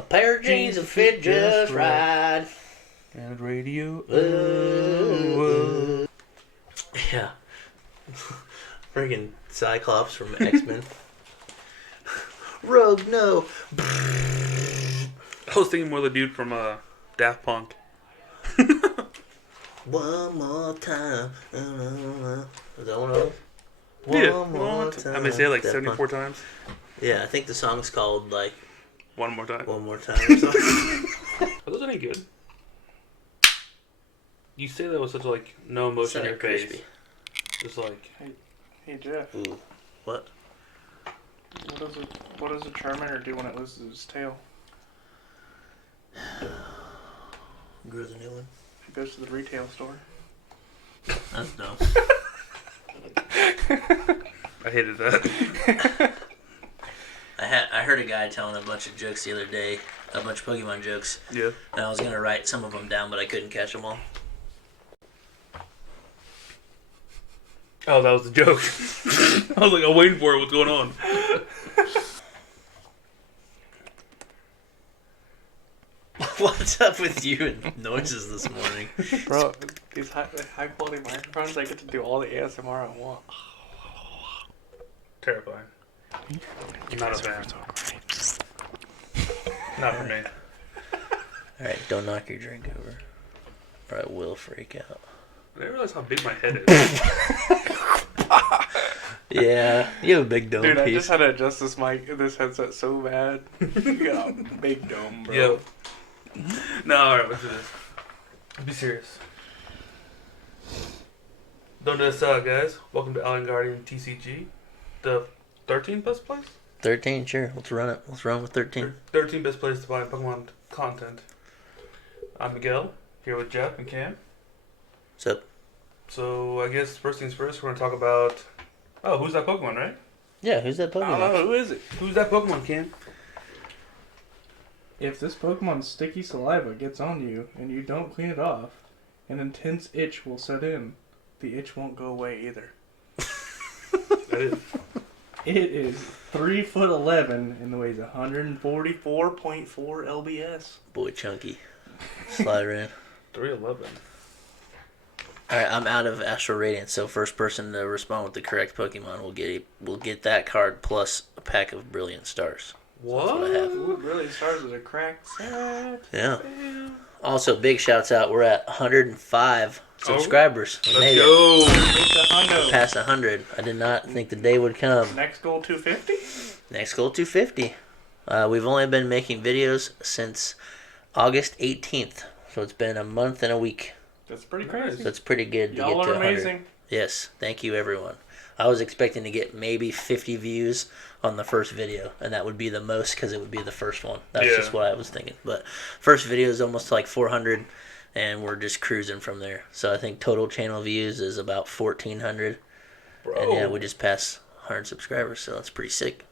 A pair of jeans that fit just right. And radio. Yeah. Freaking Cyclops from X-Men. Rogue, no. I was thinking more of the dude from Daft Punk. One more time. Is that one of them? One more time. I may say it like Daft 74 Punk. times. Yeah, I think the song's called like One more time. One More Time or something. Are those any good? You say that with such like no emotion in your face. Crispy. Just like Hey Jeff, Ooh. What? what does a Charmander do when it loses its tail? Grows a new one. It goes to the retail store. That's dumb. I hated that. I heard a guy telling a bunch of jokes the other day, a bunch of Pokemon jokes. Yeah. And I was gonna write some of them down, but I couldn't catch them all. Oh, that was the joke. I was like, I'm waiting for it. What's going on? What's up with you and noises this morning? Bro, these high quality microphones, I get to do all the ASMR I want. Terrifying. Not a fan. Not for me. Alright, don't knock your drink over, or I will freak out. I didn't realize how big my head is. Yeah, you have a big dome Dude, piece. I just had to adjust this headset so bad. You got a big dome, bro. Yep. No, alright, let's do this. Be serious. Don't do this, guys. Welcome to Allen Guardian TCG. The 13th best place? 13, sure. Let's run it. Let's run with 13. 13th best place to find Pokemon content. I'm Miguel, here with Jeff and Cam. What's up? So, I guess first things first, we're going to talk about... Oh, who's that Pokemon, right? Yeah, who's that I Pokemon? don't know, who is it? Who's that Pokemon, Cam? If this Pokemon's sticky saliva gets on you and you don't clean it off, an intense itch will set in. The itch won't go away either. That is. It is 3'11" and weighs 144.4 lbs. Boy, chunky. Slide her in. 311. Alright, I'm out of Astral Radiance, so first person to respond with the correct Pokemon will get that card plus a pack of Brilliant Stars. What? That's what I have. Ooh, it really starts with a cracked set. Yeah. Also, big shouts out. We're at 105 subscribers. We Let's made go. It's a hundo. Past 100. I did not think the day would come. Next goal 250? Next goal 250. We've only been making videos since August 18th, so it's been a month and a week. That's pretty crazy. So it's pretty good to Y'all get to are 100. amazing. Yes, thank you everyone. I was expecting to get maybe 50 views on the first video, and that would be the most because it would be the first one. That's just what I was thinking. But first video is almost like 400, and we're just cruising from there. So I think total channel views is about 1,400. Bro. And yeah, we just passed 100 subscribers, so that's pretty sick.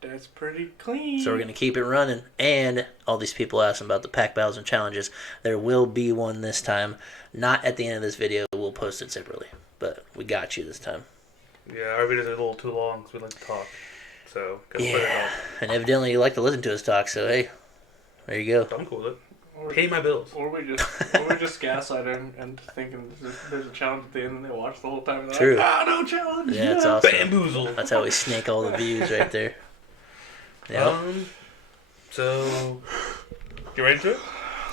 That's pretty clean. So we're going to keep it running. And all these people asking about the pack battles and challenges. There will be one this time. Not at the end of this video. We'll post it separately. But we got you this time. Yeah, our videos are a little too long because we like to talk. So, gotta put it Yeah. And evidently you like to listen to us talk. So, hey, there you go. on. I'm cool with it. Pay my bills. Or we just gaslight them and thinking there's a challenge at the end and they watch the whole time. And they're True. like, no challenge. Yeah, it's no. awesome. Bamboozle. That's how we snake all the views right there. Yeah. So, you ready to it?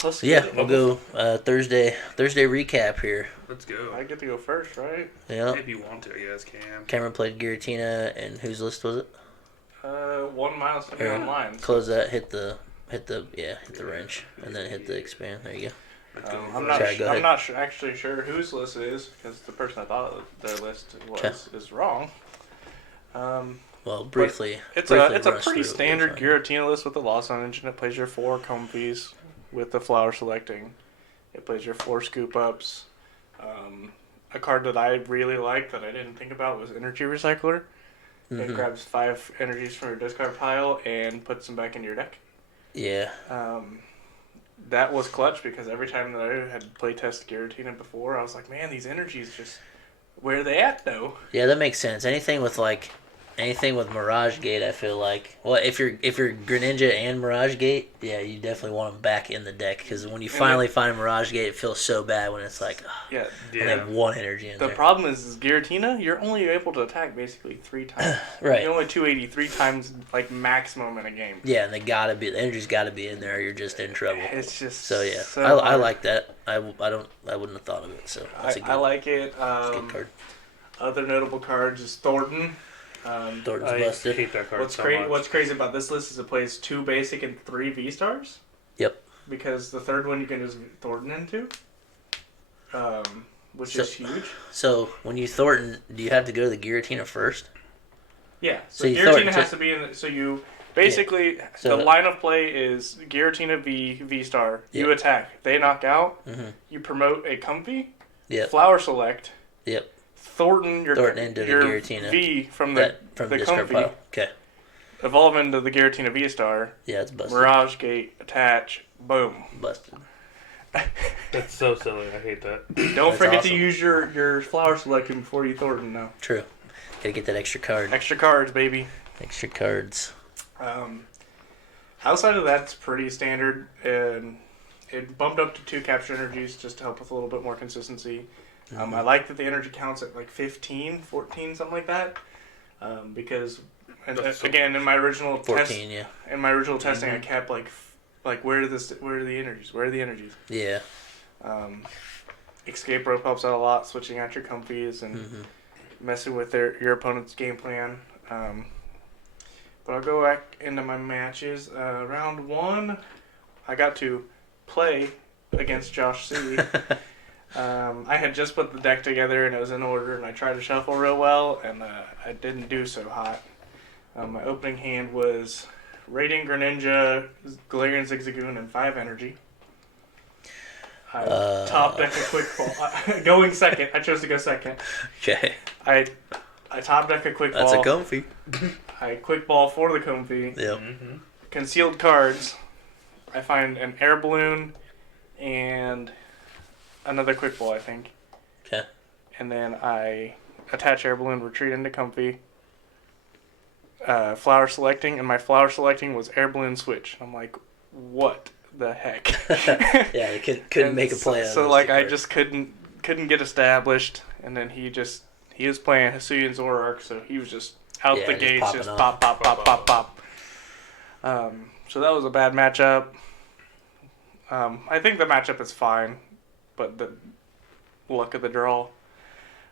Let's get Yeah, it. we'll go Thursday recap here. Let's go. I get to go first, right? Yeah. If you want to, I guess, Cam. Cameron played Giratina, and whose list was it? 1 mile sitting Here, online. Close that. Hit the wrench, and then hit the expand. There you go. Let's go. I'm not. Sorry, go ahead. I'm not actually sure whose list it is because the person I thought their list was is wrong. Well, briefly. It's briefly a run us pretty through it, standard we'll Giratina list with the Lost on engine. It plays your 4 Comfies with the flower selecting. It plays your 4 scoop ups. A card that I really liked that I didn't think about was Energy Recycler. find. It Mhm. grabs 5 energies from your discard pile and puts them back into your deck. Yeah. That was clutch because every time that I had playtested Giratina before, I was like, man, these energies just... Where are they at, though? Yeah, that makes sense. Anything with, like, anything with Mirage Gate, I feel like. Well, if you're Greninja and Mirage Gate, yeah, you definitely want them back in the deck because when you finally find Mirage Gate, it feels so bad when it's like, yeah, they have one energy in the there. The problem is Giratina, you're only able to attack basically 3 times. Right. You're only 283 times like maximum in a game. Yeah, and the energy's got to be in there, or you're just in trouble. It's just so yeah. So I like that. I wouldn't have thought of it. So that's I like it. that's a good card. Other notable cards is Thornton. Thornton's I busted. hate that card What's crazy about this list is it plays 2 basic and 3 V-stars. Yep. Because the third one you can just Thornton into, which is huge. So when you Thornton, do you have to go to the Giratina first? Yeah. So you Giratina has to be in. So you basically So the line of play is Giratina V-star. Yep. You attack. They knock out. Mm-hmm. You promote a Comfy. Yep. Flower select. Yep. Thornton your into the Giratina. V from the discard Comfy. pile. Okay. Evolve into the Giratina V-star. Yeah, it's busted. Mirage Gate attach. Boom. Busted. That's so silly. I hate that. Don't forget awesome. to use your flower selection before you Thornton now. True. Gotta get that extra card. Extra cards, baby. Extra cards. Outside of that, it's pretty standard, and it bumped up to 2 capture energies just to help with a little bit more consistency. I like that the energy counts at like 15, 14, something like that, because again in my original 14, yeah. In my original testing, I kept like where are the energies? Yeah. Escape rope helps out a lot, switching out your comfies and messing with your opponent's game plan. But I'll go back into my matches. Round 1, I got to play against Josh C. I had just put the deck together and it was in order, and I tried to shuffle real well, and I didn't do so hot. My opening hand was Radiant Greninja, Galarian Zigzagoon, and 5 energy. I top deck a quick ball. Going second. I chose to go second. Okay. I top deck a quick ball. That's a comfy. I quick ball for the Comfy. Yep. Concealed cards. I find an air balloon and another quick ball, I think. Okay. And then I attach air balloon, retreat into Comfy. Flower selecting, and my flower selecting was air balloon switch. I'm like, what the heck? Yeah, they couldn't make a play. So like I just couldn't get established, and then he was playing Hisuian Zoroark, so he was just out the gates, just pop. So that was a bad matchup. I think the matchup is fine, but the luck of the draw.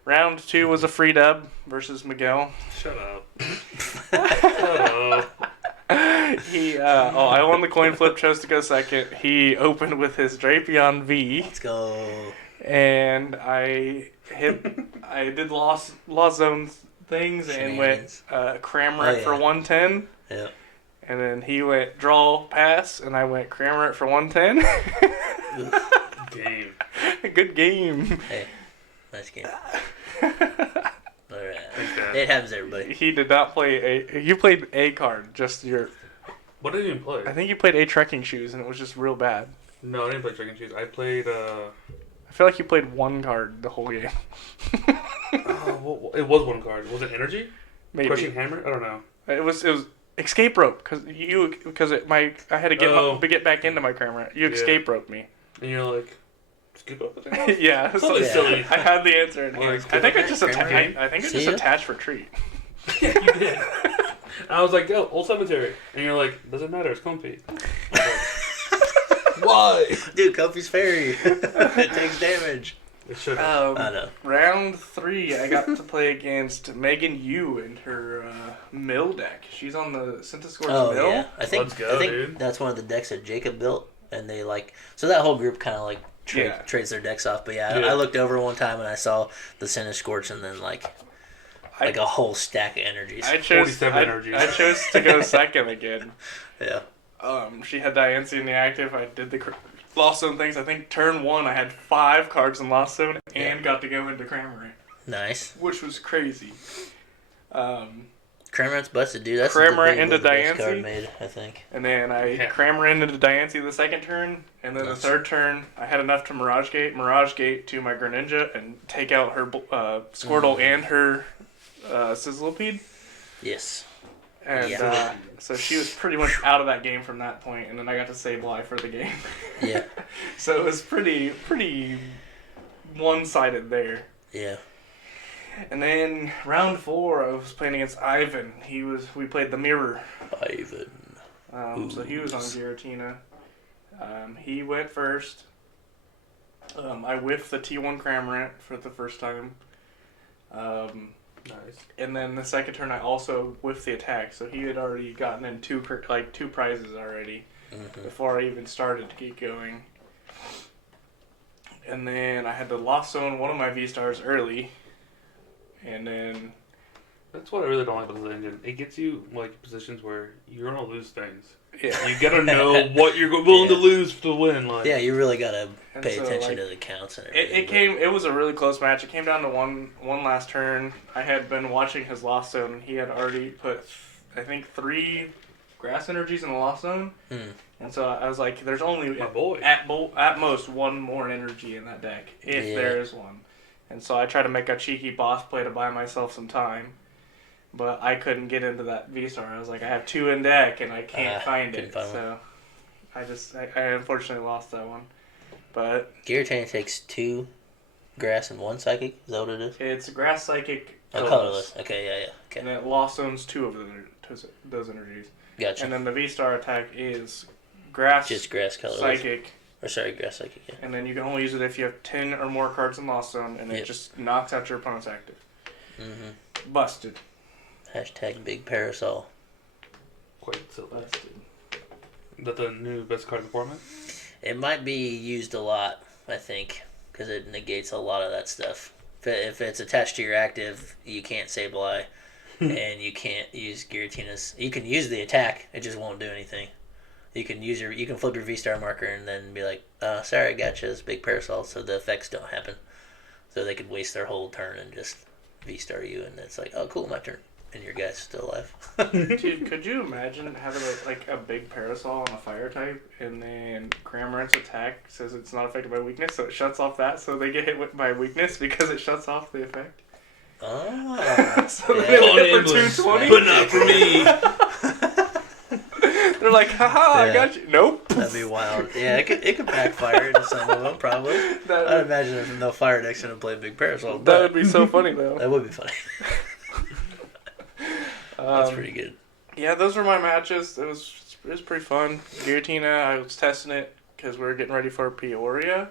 Round 2 was a free dub versus Miguel. Shut up. Shut up. I won the coin flip, chose to go second. He opened with his Drapion V. Let's go. And I did lost zone things and went Cramorant for 110. Yeah. And then he went draw pass, and I went Cramorant for 110. Game. Good game. Hey, nice game. Alright. It happens, everybody. He did not play you played a card, just your. What did you even play? I think you played a trekking shoes, and it was just real bad. No, I didn't play Dragon Shoes. I played, I feel like you played one card the whole game. it was one card. Was it Energy? Maybe. Crushing Hammer? I don't know. It was escape rope, because I had to get back into my Cramorant. You escape roped me. And you're like, scoop up the thing? Yeah. Something silly. I had the answer in hand. I think I just See attached retreat. Yeah, you did. I was like, yo, Old Cemetery. And you're like, doesn't matter, it's comfy. Why? Dude, Comfy's fairy. It takes damage. It should have. I know. Round 3, I got to play against Megan Yu and her mill deck. She's on the Centiskor's mill. Yeah. I think dude. that's one of the decks that Jacob built, and they so that whole group kind of trades their decks off. But I looked over one time and I saw the Centiskorch and then a whole stack of energies. I chose energies. I chose to go second again. Yeah. She had Diancie in the active. I did the Lost Zone things. I think turn 1 I had 5 cards in Lost Zone and got to go into Cramorant. Nice. Which was crazy. Cramorant's busted, dude. That's Cramorant the into best Diancie. card made, I think. And then I Cramorant into Diancie the second turn. And then the third turn, I had enough to Mirage Gate to my Greninja, and take out her Squirtle and her Sizzlipede. Yes. And so she was pretty much out of that game from that point, and then I got to Sableye for the game. Yeah. So it was pretty one-sided there. Yeah. And then round 4, I was playing against Ivan. We played the mirror. Ivan. So he was on Giratina. He went first. I whiffed the T1 Cramorant for the first time. Nice. And then the second turn, I also whiffed the attack. So he had already gotten in two prizes already before I even started to get going. And then I had to Lost Zone one of my V-Stars early. And then... That's what I really don't like about this engine. It gets you like positions where you're going to lose things. Yeah. You gotta know what you're willing to lose to win. Like. Yeah, you really gotta pay attention to the counts and everything. It was a really close match. It came down to one last turn. I had been watching his Lost Zone. He had already put, I think, 3 grass energies in the Lost Zone. And so I was like, there's only at most one more energy in that deck, if there is one. And so I tried to make a cheeky boss play to buy myself some time. But I couldn't get into that V-Star. I was like, I have 2 in deck, and I can't find it. So I unfortunately lost that one. But Giratina takes 2 grass and 1 psychic? Is that what it is? It's grass, psychic, colorless. Okay, yeah. Okay. And it Lost Zones 2 of those energies. Gotcha. And then the V-Star attack is grass, just grass, colorless. psychic. Grass, psychic, yeah. And then you can only use it if you have 10 or more cards in Lost Zone, and it just knocks out your opponent's active. Busted. Hashtag big parasol. Quite so busted. Is that the new best card in the format? It might be used a lot, I think, because it negates a lot of that stuff. If it's attached to your active, you can't Sableye, and you can't use Giratina's. You can use the attack, it just won't do anything. You can flip your V-Star marker and then be like, sorry, I gotcha, it's big parasol, so the effects don't happen. So they could waste their whole turn and just V-Star you, and it's like, oh, cool, my turn. And your guy's still alive. Dude, could you imagine having a big parasol on a fire type, and then Cramorant's attack says it's not affected by weakness, so it shuts off that, so they get hit by weakness because it shuts off the effect? Oh. So they hit for 220? But not for me. They're like, haha, I got you. Nope. That'd be wild. Yeah, it could backfire into some of them, probably. I'd imagine if no fire deck's going to play big parasol. That would be so funny, though. That would be funny. That's pretty good. Yeah, those were my matches. It was pretty fun. Giratina, I was testing it because we were getting ready for Peoria.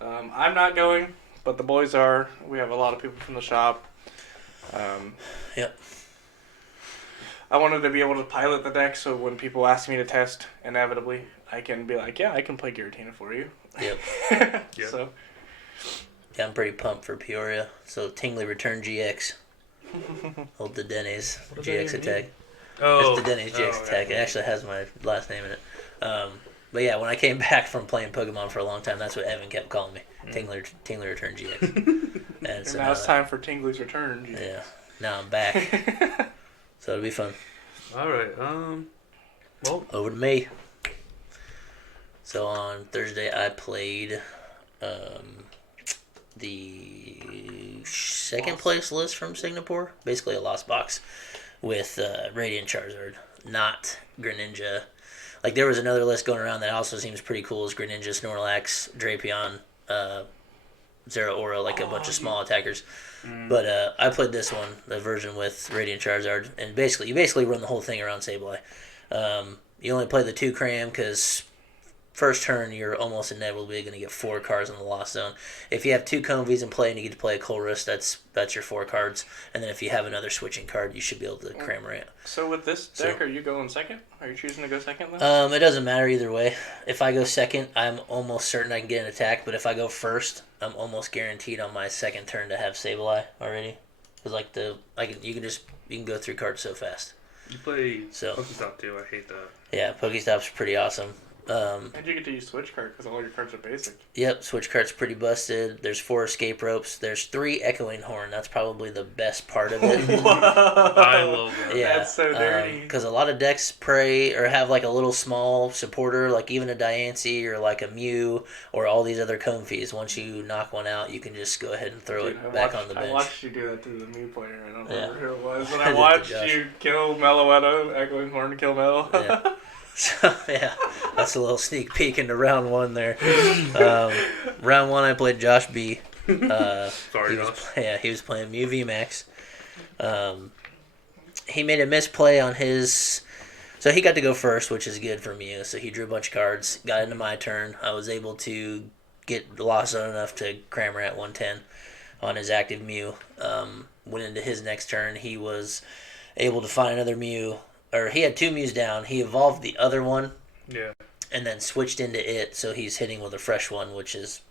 I'm not going, but the boys are. We have a lot of people from the shop. Yep. I wanted to be able to pilot the deck, so when people ask me to test, inevitably, I can be like, yeah, I can play Giratina for you. Yep. So. Yeah, I'm pretty pumped for Peoria. So Tingley Return GX. Hold the Denny's GX attack. Oh. It's the Denny's GX attack. It actually has my last name in it. But yeah, when I came back from playing Pokemon for a long time, that's what Evan kept calling me. Tingley Return GX. And so now it's time for Tingley's Return GX. Yeah. Now I'm back. So it'll be fun. Alright, well. Over to me. So on Thursday I played the second place list from Singapore, basically a lost box with Radiant Charizard, not Greninja. Like there was another list going around that also seems pretty cool. Is Greninja, Snorlax, Drapion, Zeraora, like a bunch of small attackers. But I played this one, the version with Radiant Charizard, and you basically run the whole thing around Sableye. You only play the 2 cram because first turn, you're almost inevitably going to get 4 cards in the Lost Zone. If you have 2 Convies in play and you get to play a Colress, that's your 4 cards. And then if you have another switching card, you should be able to Cramorant. So with this deck, are you going second? Are you choosing to go second then? It doesn't matter either way. If I go second, I'm almost certain I can get an attack. But if I go first, I'm almost guaranteed on my second turn to have Sableye already. Because you can go through cards so fast. You play Pokestop too. I hate that. Yeah, Pokestop's pretty awesome. And you get to use switch card because all your cards are basic. Yep, switch card's pretty busted. There's 4 escape ropes. There's 3 echoing horn. That's probably the best part of it. I love that. Yeah, That's so dirty. Because a lot of decks pray or have like a little small supporter, like even a Diancie or like a Mew or all these other Comfies. Once you knock one out, you can just go ahead and throw it back on the bench. I watched you do that to the Mew player. I don't remember who it was. And I I watched you kill Meloetta, echoing horn to kill Mel. Yeah. So, yeah, that's a little sneak peek into round 1 there. Round 1, I played Josh B. Sorry, Josh. He was playing Mew VMAX. He made a misplay on his... So he got to go first, which is good for Mew. So he drew a bunch of cards, got into my turn. I was able to get lost on enough to crammer at 110 on his active Mew. Went into his next turn. He was able to find another Mew. Or he had 2 Mews down. He evolved the other one. Yeah. And then switched into it, so he's hitting with a fresh one, which is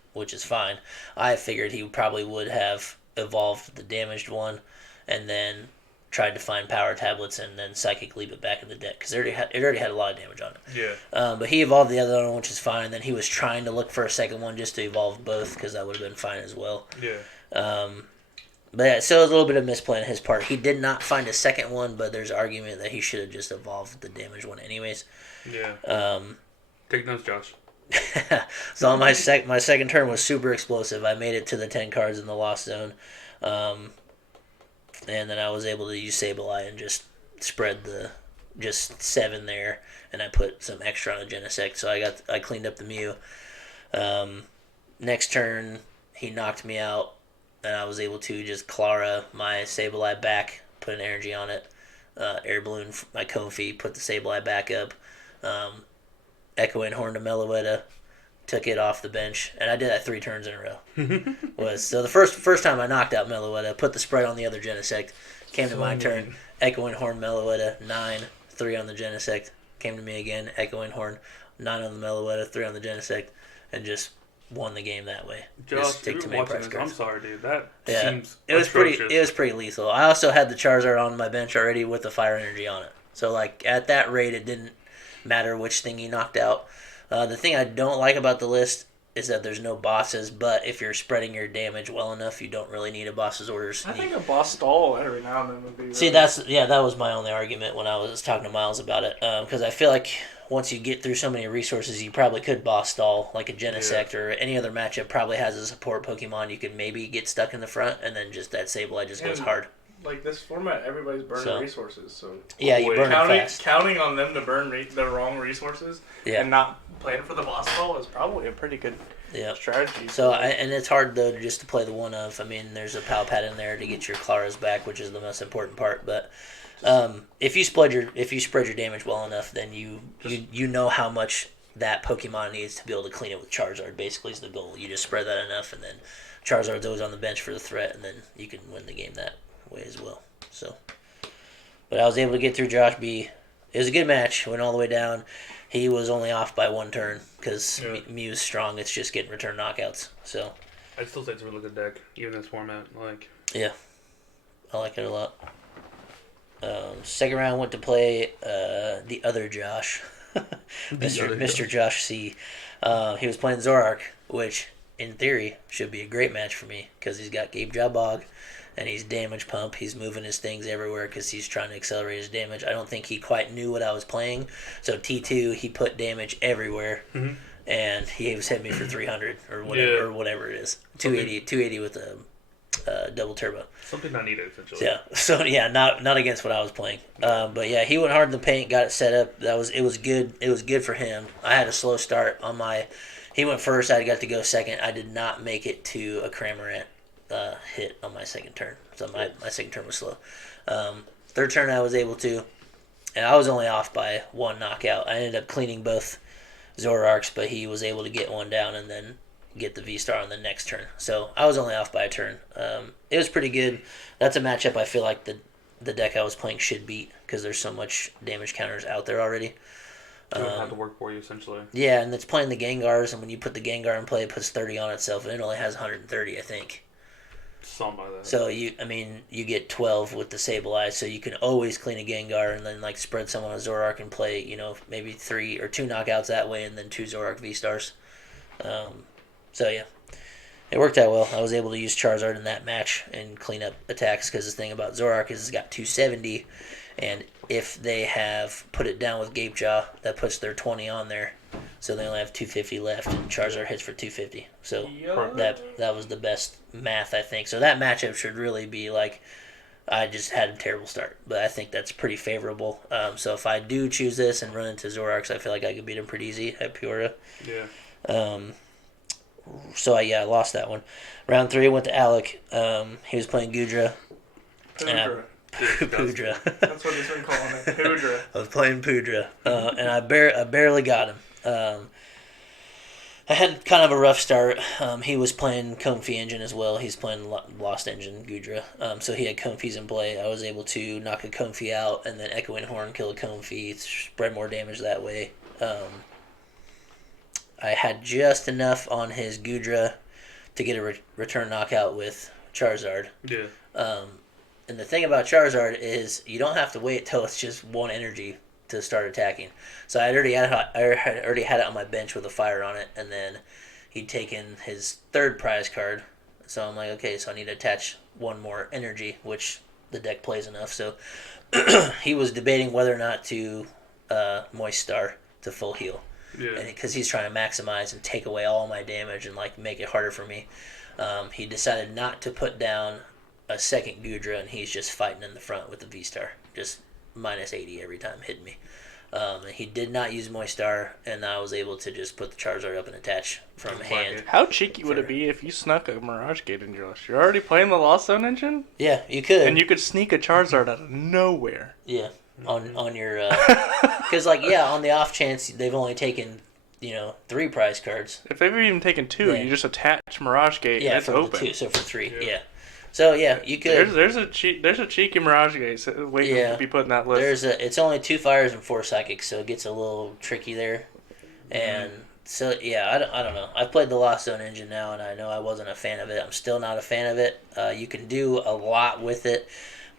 fine. I figured he probably would have evolved the damaged one, and then tried to find power tablets and then psychic leap it back in the deck because it already had a lot of damage on it. Yeah. But he evolved the other one, which is fine. Then he was trying to look for a second one just to evolve both because that would have been fine as well. Yeah. But yeah, so a little bit of misplay on his part. He did not find a second one, but there's argument that he should have just evolved the damaged one anyways. Yeah. Take notes, Josh. So my second turn was super explosive. I made it to the 10 cards in the lost zone. And then I was able to use Sableye and just spread just 7 there, and I put some extra on a Genesect, so I cleaned up the Mew. Next turn, he knocked me out, and I was able to just Clara my Sableye back, put an energy on it, air balloon my Comfy, put the Sableye back up, Echoing Horn to Meloetta, took it off the bench, and I did that 3 turns in a row. So the first time I knocked out Meloetta, put the spread on the other Genesect, came to my turn, Echoing Horn Meloetta, 9, 3 on the Genesect, came to me again, Echoing Horn, 9 on the Meloetta, 3 on the Genesect, and just won the game that way. Josh, you were watching this. I'm sorry, dude. That seems it was atrocious. pretty lethal. I also had the Charizard on my bench already with the fire energy on it. So like at that rate, it didn't matter which thing he knocked out. The thing I don't like about the list is that there's no bosses, but if you're spreading your damage well enough, you don't really need a boss's orders. I think a boss stall every now and then would be... See, that was my only argument when I was talking to Miles about it, because I feel like once you get through so many resources, you probably could boss stall, like a Genesect or any other matchup probably has a support Pokemon. You could maybe get stuck in the front, and then just that Sableye just goes hard. Like this format, everybody's burning resources, so yeah, you burn fast. Counting on them to burn the wrong resources and not plan for the boss stall is probably a pretty good strategy. So and it's hard though just to play the one of. I mean, there's a Pal Pad in there to get your Claras back, which is the most important part. But if you spread your damage well enough, then you know how much that Pokemon needs to be able to clean it with Charizard. Basically, is the goal. You just spread that enough, and then Charizard's always on the bench for the threat, and then you can win the game that way as well. So, but I was able to get through Josh B. It was a good match. Went all the way down. He was only off by 1 turn because Mew's strong. It's just getting return knockouts. So I'd still say it's a really good deck, even in this format. Yeah, I like it a lot. Second round went to play the other Josh, Mr. Josh C. He was playing Zoroark, which in theory should be a great match for me because he's got Gabe Jabog. And he's damage pump. He's moving his things everywhere because he's trying to accelerate his damage. I don't think he quite knew what I was playing. So T2, he put damage everywhere, and he was hitting me for 300 or whatever it is. 280 with a double turbo. Something not needed essentially. Yeah. So not against what I was playing. But yeah, he went hard in the paint, got it set up. It was good. It was good for him. I had a slow start on my. He went first. I got to go second. I did not make it to a Cramorant hit on my second turn. So my second turn was slow. Third turn I was able to, and I was only off by 1 knockout. I ended up cleaning both Zoroarks, but he was able to get one down and then get the V-Star on the next turn. So I was only off by a turn. It was pretty good. That's a matchup I feel like the deck I was playing should beat because there's so much damage counters out there already. It would have to work for you, essentially. Yeah, and it's playing the Gengars, and when you put the Gengar in play, it puts 30 on itself, and it only has 130, I think. Something like that. So you get 12 with the Sableye, so you can always clean a Gengar and then like spread someone a Zoroark and play, maybe 3 or 2 knockouts that way and then 2 Zoroark V-Stars. So yeah, it worked out well. I was able to use Charizard in that match and clean up attacks because the thing about Zoroark is it's got 270, and if they have put it down with Gapejaw, that puts their 20 on there. So they only have 250 left, and Charizard hits for 250. So that was the best math, I think. So that matchup should really be like, I just had a terrible start, but I think that's pretty favorable. So if I do choose this and run into Zoroarks, I feel like I could beat him pretty easy at Peoria. Yeah. So I lost that one. Round 3 went to Alec. He was playing Goodra. Poodra. That's what he's been calling it. Poodra. I was playing Poodra, and I barely got him. I had kind of a rough start. He was playing Comfy Engine as well. He's playing Lost Engine Goodra. So he had Comfys in play. I was able to knock a Comfy out and then Echoing Horn, kill a Comfy, spread more damage that way. I had just enough on his Goodra to get a return knockout with Charizard. Yeah. And the thing about Charizard is you don't have to wait till it's just 1 energy to start attacking. So I had already had it on my bench with a fire on it, and then he'd taken his 3rd prize card. So I'm like, okay, so I need to attach 1 more energy, which the deck plays enough. So he was debating whether or not to Moist Star to full heal. Yeah. Because he's trying to maximize and take away all my damage and like make it harder for me. He decided not to put down a 2nd Goodra, and he's just fighting in the front with the V-Star. Just minus 80 every time hitting me. He did not use Moist Star, and I was able to just put the Charizard up and attach from hand. How cheeky would it be if you snuck a Mirage Gate in your list? You're already playing the Lost Zone engine? Yeah, you could. And you could sneak a Charizard out of nowhere. Yeah, on your... Because, on the off chance they've only taken, 3 prize cards. If they've even taken 2, you just attach Mirage Gate and it's open. 2, so for 3, yeah. So you could. There's a cheeky Mirage Gate waiting to be put in that list. It's only 2 fires and 4 psychics, so it gets a little tricky there. And so I don't know. I've played the Lost Zone engine now, and I know I wasn't a fan of it. I'm still not a fan of it. You can do a lot with it,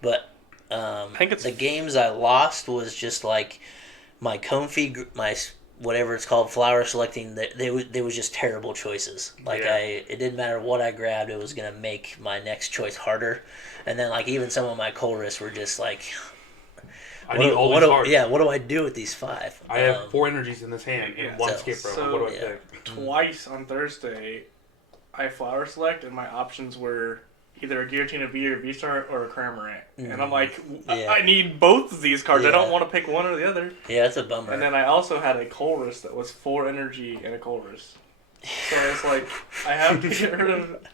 but I think the games I lost was just like my whatever it's called, flower selecting, they was just terrible choices. It didn't matter what I grabbed, it was going to make my next choice harder. And then, even some of my Colress were just like... I need all these cards. Yeah, what do I do with these 5? I have 4 energies in this hand and 1 skip rope. So what do I pick? Twice on Thursday, I flower select, and my options were either a Giratina V or V-Star or a Cramorant. And I'm like, I need both of these cards. I don't want to pick one or the other. Yeah, that's a bummer. And then I also had a Colress that was 4 energy and a Colress. So it's like, I have to get rid of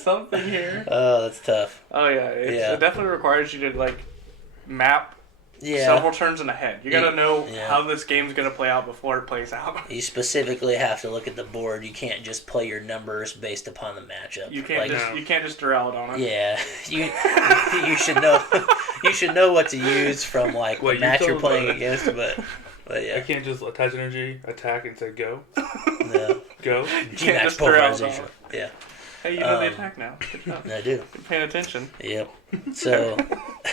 something here. Oh, that's tough. Oh, yeah. It definitely requires you to, map several turns in ahead. You got to know how this game's going to play out before it plays out. You specifically have to look at the board. You can't just play your numbers based upon the matchup. You can't just Duraludon on it. Yeah, you should know. You should know what to use from the match you're playing against. But yeah, I can't just attach energy, attack, and say go. No, go. G-Max pulverization. Yeah. Hey, you know the attack now. Good job. I do. You're paying attention. Yep. So,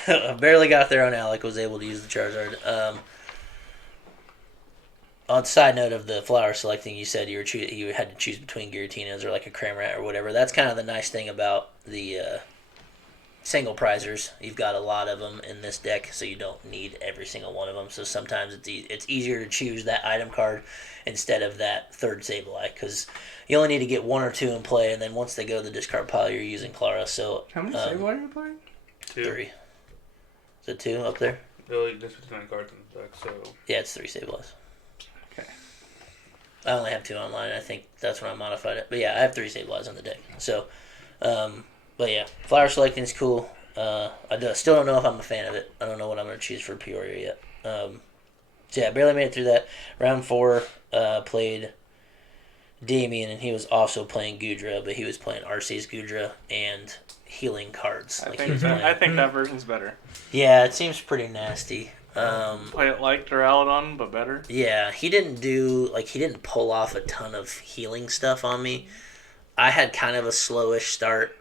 I barely got there on Alec. Was able to use the Charizard. On side note of the flower selecting, you said you had to choose between Giratinas or a Cramorant or whatever. That's kind of the nice thing about the single prizers. You've got a lot of them in this deck, so you don't need every single one of them. So sometimes it's easier to choose that item card instead of that 3rd Sableye, because you only need to get 1 or 2 in play, and then once they go to the discard pile, you're using Clara. So how many Sableye are you playing? 2. 3. Is it 2 up there? There's 59 cards in the deck, so... Yeah, it's 3 Sableyes. Okay. I only have 2 online. I think that's when I modified it. But yeah, I have 3 Sableyes on the deck. So, but yeah, flower selecting is cool. I still don't know if I'm a fan of it. I don't know what I'm going to choose for Peoria yet. So yeah, I barely made it through that. Round 4, played Damien, and he was also playing Goodra, but he was playing RC's Goodra and healing cards. I think that version's better. Yeah, it seems pretty nasty. Play it like Duraludon, but better. Yeah, he didn't pull off a ton of healing stuff on me. I had kind of a slowish start.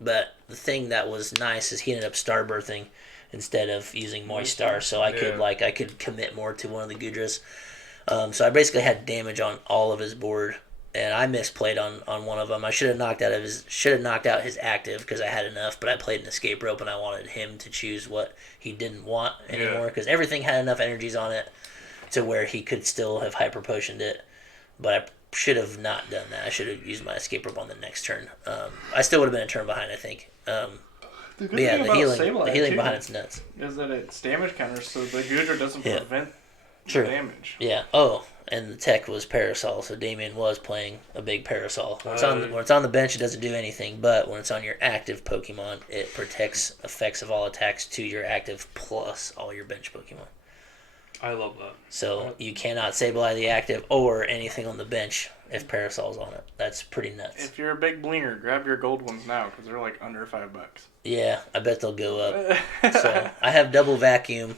But the thing that was nice is he ended up star birthing instead of using moist star, so I could commit more to one of the Gudras. So I basically had damage on all of his board, and I misplayed on one of them. I should have knocked out his active because I had enough, but I played an escape rope and I wanted him to choose what he didn't want anymore because everything had enough energies on it to where he could still have hyper potioned it. But I should have not done that. I should have used my escape rope on the next turn. I still would have been a turn behind, I think. The good thing about the healing behind it's nuts. Is that it's damage counter, so the Gudra doesn't prevent damage. Yeah. Oh, and the tech was Parasol, so Damien was playing a big Parasol. When it's on the bench, it doesn't do anything, but when it's on your active Pokemon, it protects effects of all attacks to your active plus all your bench Pokemon. I love that. So you cannot Sableye the active or anything on the bench if Parasol's on it. That's pretty nuts. If you're a big blinger, grab your gold ones now because they're like under $5. Yeah, I bet they'll go up. So I have double vacuum.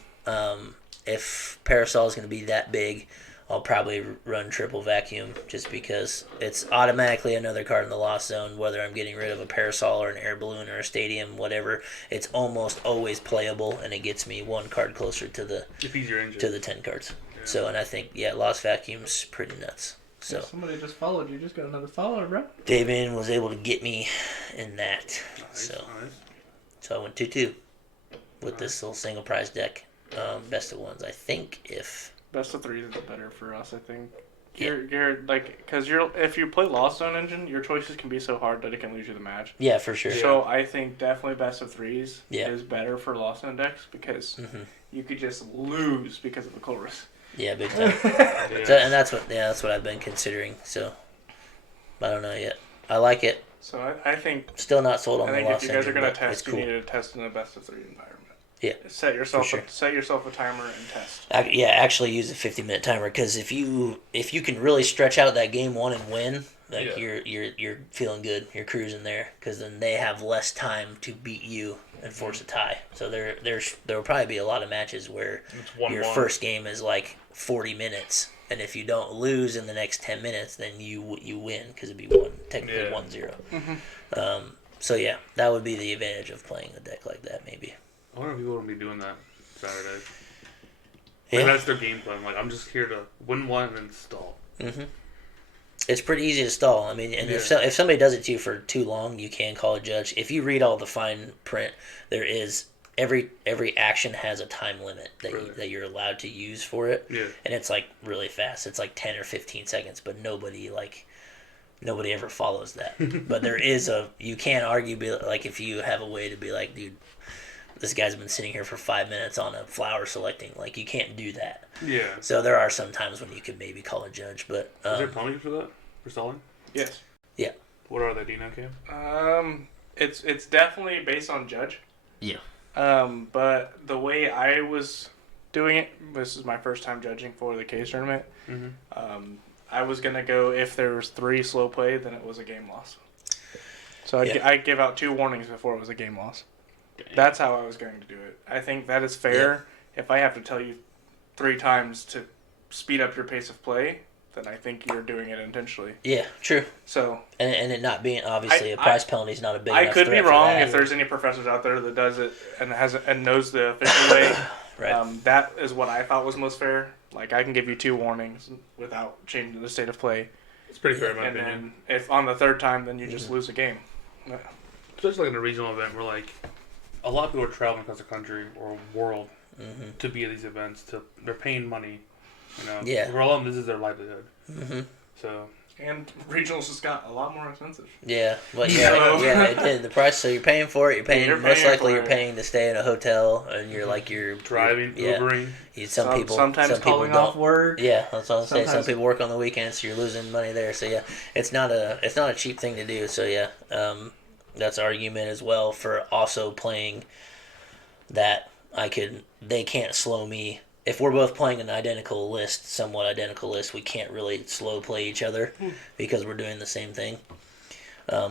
If Parasol is going to be that big, I'll probably run triple vacuum just because it's automatically another card in the lost zone, whether I'm getting rid of a Parasol or an air balloon or a stadium, whatever. It's almost always playable, and it gets me one card closer to the 10 cards. Yeah. So, and I think, lost vacuum's pretty nuts. So somebody just followed you. Just got another follower, bro. David was able to get me in that. So I went 2-2 with this little single prize deck. Best of ones, I think. If best of threes is better for us, I think. You're like, because if you play Lost Zone Engine, your choices can be so hard that it can lose you the match. Yeah, for sure. So I think definitely best of threes is better for Lost Zone decks because you could just lose because of the chorus. Yeah, big time. So, and that's what I've been considering. So I don't know yet. I like it. So I think still not sold on the Lost Engine. If you guys are gonna test, you need to test in a best of three environment. Yeah, set yourself a timer and test. Actually use a 50-minute timer because if you can really stretch out that game one and win, you're feeling good. You're cruising there because then they have less time to beat you and force a tie. So there will probably be a lot of matches where your first game is like 40 minutes, and if you don't lose in the next 10 minutes, then you win because it'd be 1-0. So yeah, that would be the advantage of playing a deck like that, maybe. I wonder if people will be doing that Saturday. Like that's their game plan. Like, I'm just here to win one and then stall. Mm-hmm. It's pretty easy to stall. I mean, and if somebody does it to you for too long, you can call a judge. If you read all the fine print, there is every action has a time limit that you're allowed to use for it. Yeah. And it's like really fast. It's like 10 or 15 seconds, but nobody ever follows that. But there is you can't argue, like, if you have a way to be like, dude, this guy's been sitting here for 5 minutes on a flower selecting. Like, you can't do that. Yeah. So there are some times when you could maybe call a judge, but... is there penalties for that? For stalling? Yes. Yeah. What are they, do you know, Cam? It's definitely based on judge. Yeah. But the way I was doing it, this is my first time judging for the case tournament. Mm-hmm. I was going to go, if there was 3 slow play, then it was a game loss. So I'd give out 2 warnings before it was a game loss. That's how I was going to do it. I think that is fair. Yeah. If I have to tell you 3 times to speed up your pace of play, then I think you're doing it intentionally. Yeah, true. So and it not being obviously a prize penalty is not a big. I could be wrong if there's any professors out there that does it and knows the official way. Right. That is what I thought was most fair. Like, I can give you 2 warnings without changing the state of play. It's pretty fair in my opinion. And then if on the 3rd time, then you just lose a game. Yeah. Especially like in a regional event where, like, a lot of people are traveling across the country or world to be at these events. They're paying money, Yeah. For a lot of them, this is their livelihood. Mm-hmm. So. And regionals just got a lot more expensive. Yeah, well, it did. The price, so you're paying for it. You're paying to stay in a hotel, and you're driving, Ubering. Some people calling off work. Yeah, that's what I'm saying. Some people work on the weekends, so you're losing money there. So yeah, it's not a cheap thing to do. So yeah, that's argument as well for also playing that they can't slow me. If we're both playing an somewhat identical list, we can't really slow play each other because we're doing the same thing.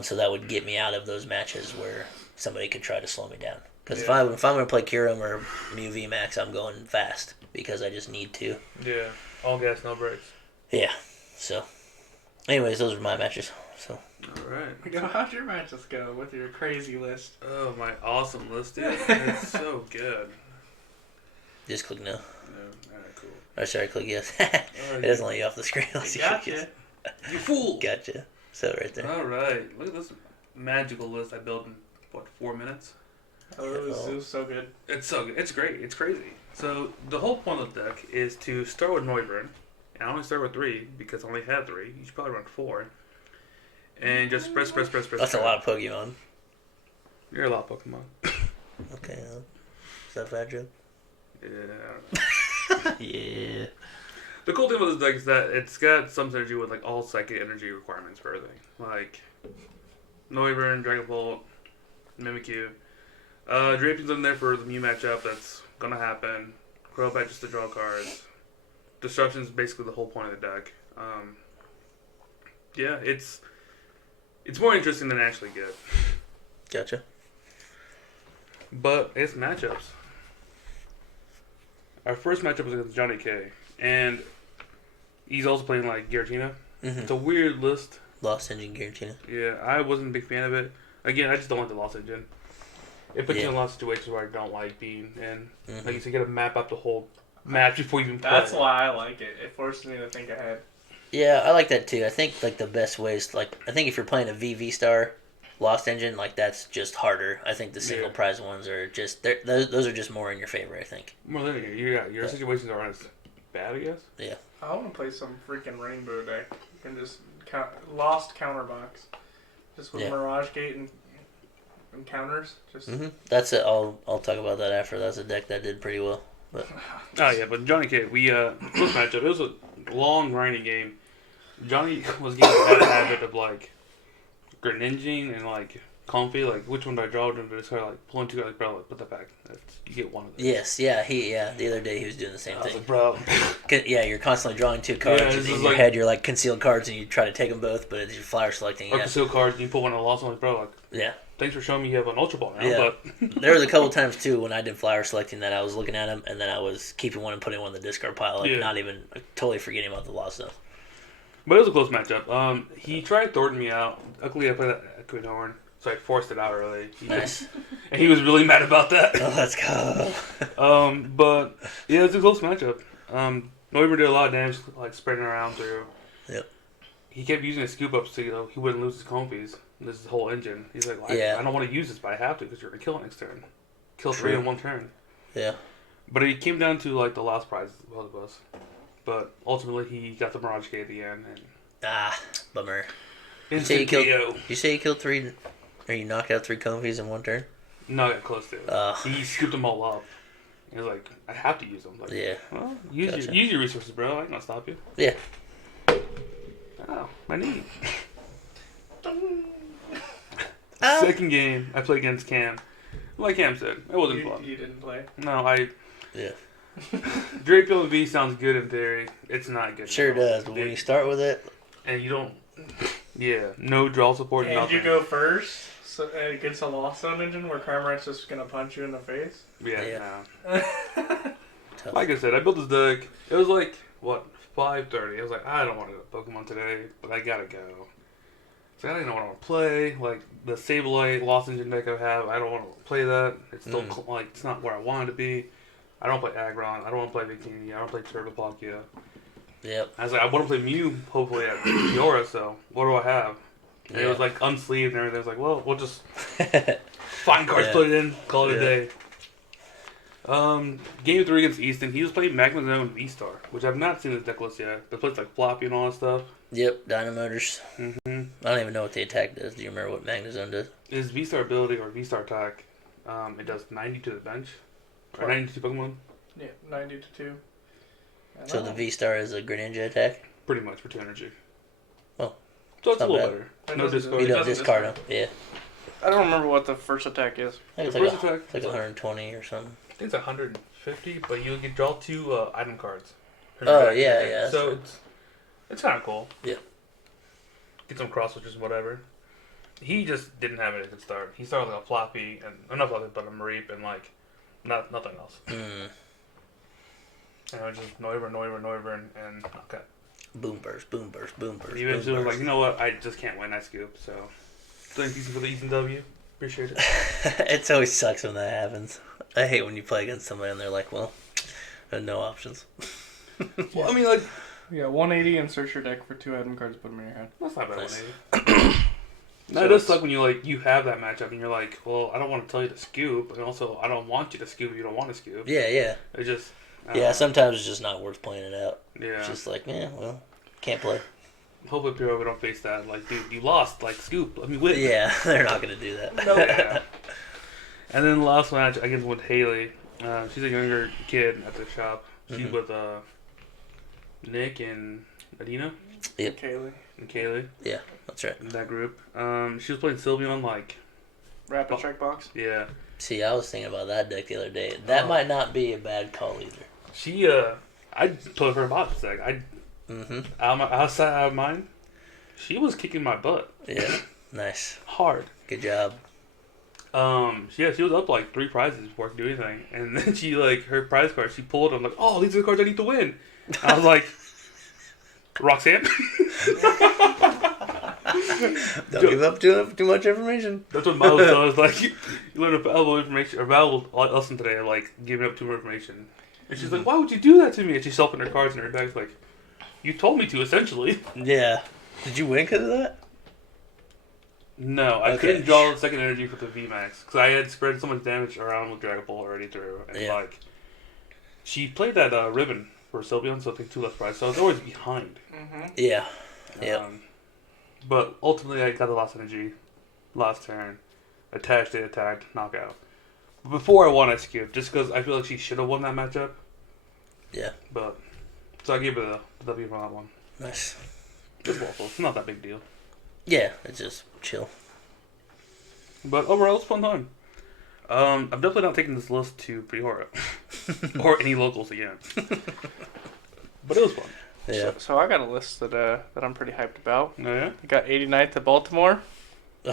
So that would get me out of those matches where somebody could try to slow me down. Because if I'm going to play Kyurem or Mew VMAX, I'm going fast because I just need to. Yeah, all gas, no brakes. Yeah, so anyways, those are my matches. So All right. Miguel, how'd your matches go with your crazy list? Oh, my awesome list, dude. It's so good. Just click no. No. All right, cool. Oh, sorry, click yes. It doesn't let you off the screen. Gotcha. You fool. Gotcha. So right there. All right. Look at this magical list I built in, 4 minutes? Oh, it was so good. It's so good. It's great. It's crazy. So the whole point of the deck is to start with Noivern. And I only start with 3 because I only had 3. You should probably run 4. And just press. That's a lot of Pokemon. You're a lot of Pokemon. Okay. Is that a bad joke? Yeah. Yeah. The cool thing about this deck is that it's got some synergy with like all psychic energy requirements for everything. Like Noivern, Dragonbolt, Mimikyu. Draping's in there for the Mew matchup that's gonna happen. Crobat just to draw cards. Disruption is basically the whole point of the deck. Yeah, it's more interesting than actually good. Gotcha. But it's matchups. Our first matchup was against Johnny K, and he's also playing like Giratina. Mm-hmm. It's a weird list. Lost Engine Giratina. Yeah, I wasn't a big fan of it. Again, I just don't like the Lost Engine. It puts you in a lot of situations where I don't like being in. Mm-hmm. Like you said, you got to map out the whole match before you even play. That's why I like it. It forces me to think ahead. Yeah, I like that too. I think like the best ways, like I think if you're playing a VV Star Lost Engine, like that's just harder. I think the single prize ones are just those are just more in your favor. I think. More than your situations aren't as bad, I guess. Yeah. I want to play some freaking rainbow deck and just lost counterbox, just with Mirage Gate and counters. Just That's it. I'll talk about that after. That's a deck that did pretty well. But but Johnny K, we first matchup. It was a long grinding game. Johnny was getting a bad habit of like Greninjing and like Comfy. Like which one do I draw? And just kind of like pulling two. Like bro, like, put that back. You get one of those. Yes, yeah, the other day he was doing the same I was thing. like, bro. Yeah, you're constantly drawing 2 cards, and in your head you're like concealed cards, and you try to take them both, but it's your flower selecting. Or concealed cards, and you pull one of the lost ones, bro. Like, yeah. Thanks for showing me you have an Ultra Ball now. Yeah. But There was a couple times too when I did flower selecting that I was looking at him, and then I was keeping one and putting one in the discard pile, not even totally forgetting about the lost stuff. But it was a close matchup. He tried Thornton me out. Luckily, I played that Equidorn, so I forced it out early. Nice. And he was really mad about that. Oh, let's go. But yeah, it's a close matchup. Noivern did a lot of damage, like spreading around through. Yep. He kept using his scoop ups so he wouldn't lose his comfies. This is the whole engine. He's like, I don't want to use this, but I have to because you're gonna kill it next turn. Kill 3 in 1 turn. Yeah. But it came down to like the last prize, both of us. But ultimately, he got the Mirage Gate at the end. And bummer. You say you killed 3, or you knocked out 3 Comfies in 1 turn? No, I got close to it. He scooped them all up. He was like, I have to use them. Like, well, use your resources, bro. I ain't gonna stop you. Yeah. Oh, my knee. Second game, I played against Cam. Like Cam said, it wasn't fun. You didn't play? No, Yeah. Drake V sounds good in theory. It's not good. Sure does, but when you start with it... And you don't... Yeah, no draw support, and nothing. You go first against a Lost Zone engine where Carmack's just going to punch you in the face? Yeah. Like I said, I built this deck. It was like, 5:30. I was like, I don't want to go to Pokemon today, but I gotta go. So I don't know what I want to play. Like, the Sableye Lost Engine deck I have, I don't want to play that. It's still, it's not where I want it to be. I don't play Aggron. I don't want to play Victini. I don't play Turbopokia. Yep. I was like, I want to play Mew, hopefully, at Peoria, so what do I have? And it was, like, unsleeved and everything. I was like, well, we'll just find cards, put it in, call it a day. Game 3 against Easton, he was playing Magma Zone with V-Star, which I've not seen this deck list yet. But plays, like, Floppy and all that stuff. Yep, Dynamotors. Mm-hmm. I don't even know what the attack does. Do you remember what Magnezone does? His V-Star ability or V-Star attack, it does 90 to the bench. Or 90 to Pokemon. Yeah, 90 to 2. So the V-Star is a Greninja attack? Pretty much for 2 energy. Oh. So it's a little better. No discard. You don't discard them, yeah. I don't remember what the first attack is. I think it's like 120 or something. I think it's 150, but you can draw 2 item cards. Oh, yeah. So it's kind of cool. Yeah. Get some cross switches and whatever. He just didn't have it at the start. He started with like a Floppy, and not Floppy, but a Mareep, and like, nothing else. And I was just Noivern, and okay. Boom burst, boom burst, boom burst. Eventually, was like, you know what? I just can't win. I scoop. So, thank you for the Ethan W. Appreciate it. It always sucks when that happens. I hate when you play against somebody and they're like, well, no options. Well, I mean, like, yeah, 180 and search your deck for 2 item cards. Put them in your hand. That's not bad. Nice. 180. No, it does suck when you have that matchup and you're like, well, I don't want to tell you to scoop, and also I don't want you to scoop if you don't want to scoop. Yeah. It just. Sometimes it's just not worth playing it out. Yeah. It's just like, well, can't play. Hopefully, Peoria, we don't face that. Like, dude, you lost. Like, scoop. Let me win. Yeah, they're not going to do that. No. Yeah. And then the last match, I guess, with Haley. She's a younger kid at the shop. She's with Nick and Adina. Yep. And Kaylee. Yeah, that's right. In that group. She was playing Sylveon, like... Rapid Strike box? Yeah. See, I was thinking about that deck the other day. That might not be a bad call either. She, I totally forgot about this deck. Outside of mine, she was kicking my butt. Yeah, nice. Hard. Good job. She was up like 3 prizes before I could do anything. And then she, like, her prize cards, she pulled them, like, oh, these are the cards I need to win. And I was like, Roxanne? Don't give up too much information. That's what Miles does. Like, you learn a valuable information, or valuable lesson today, like, giving up too much information. And she's like, why would you do that to me? And she's shuffling her cards in her deck, like, you told me to, essentially. Yeah. Did you win because of that? No, I couldn't draw the second energy for the VMAX, because I had spread so much damage around with Dragon Ball already through. And, like, she played that ribbon for Sylveon, so I think 2 less prize, so I was always behind. Mm-hmm. Yeah. Yeah. But ultimately, I got the last energy, last turn, attacked, knockout. But before I won, I skipped, just because I feel like she should have won that matchup. Yeah. But, so I gave her the W for that one. Nice. It's waffle. It's not that big deal. Yeah, it's just chill. But overall, it's a fun time. I'm definitely not taking this list to Peoria. Or any locals again. But it was fun. Yeah. So I got a list that I'm pretty hyped about. Oh, yeah? I got 89th at Baltimore.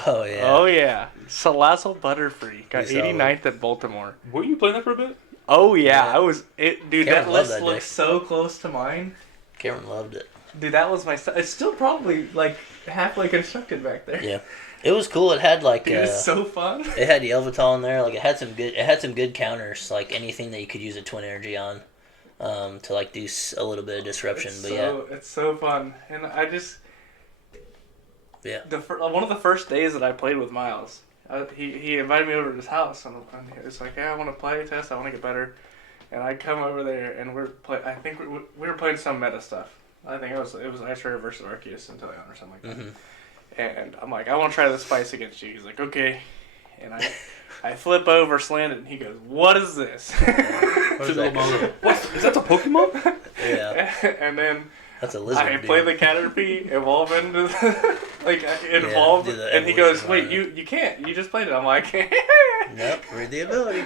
Oh, yeah. Oh, yeah. Salazzle Butterfree. Got 89th at Baltimore. Were you playing that for a bit? Oh, yeah. I was... Dude, Cameron that list that looks so close to mine. Cameron loved it. Dude, that was my... It's still probably, like, halfway constructed back there. Yeah. It was cool. It had, like... Dude, it was so fun. It had Yelvatol in there. Like, it had some good counters. Like, anything that you could use a Twin Energy on. To like do a little bit of disruption, it's so fun, and I just one of the first days that I played with Miles, he invited me over to his house, and he was like, "Yeah, I want to play test. I want to get better," and I come over there, and I think we were playing some meta stuff. I think it was Ice Raider versus Arceus and Teleon or something like that. Mm-hmm. And I'm like, I want to try the spice against you. He's like, okay, and I flip over, slant it, and he goes, "What is this?" Is that a Pokemon? Yeah. And then that's a lizard. I play the Caterpie, evolve into evolve, and he goes, "Wait, you can't. You just played it." I'm like, "Nope, read the ability."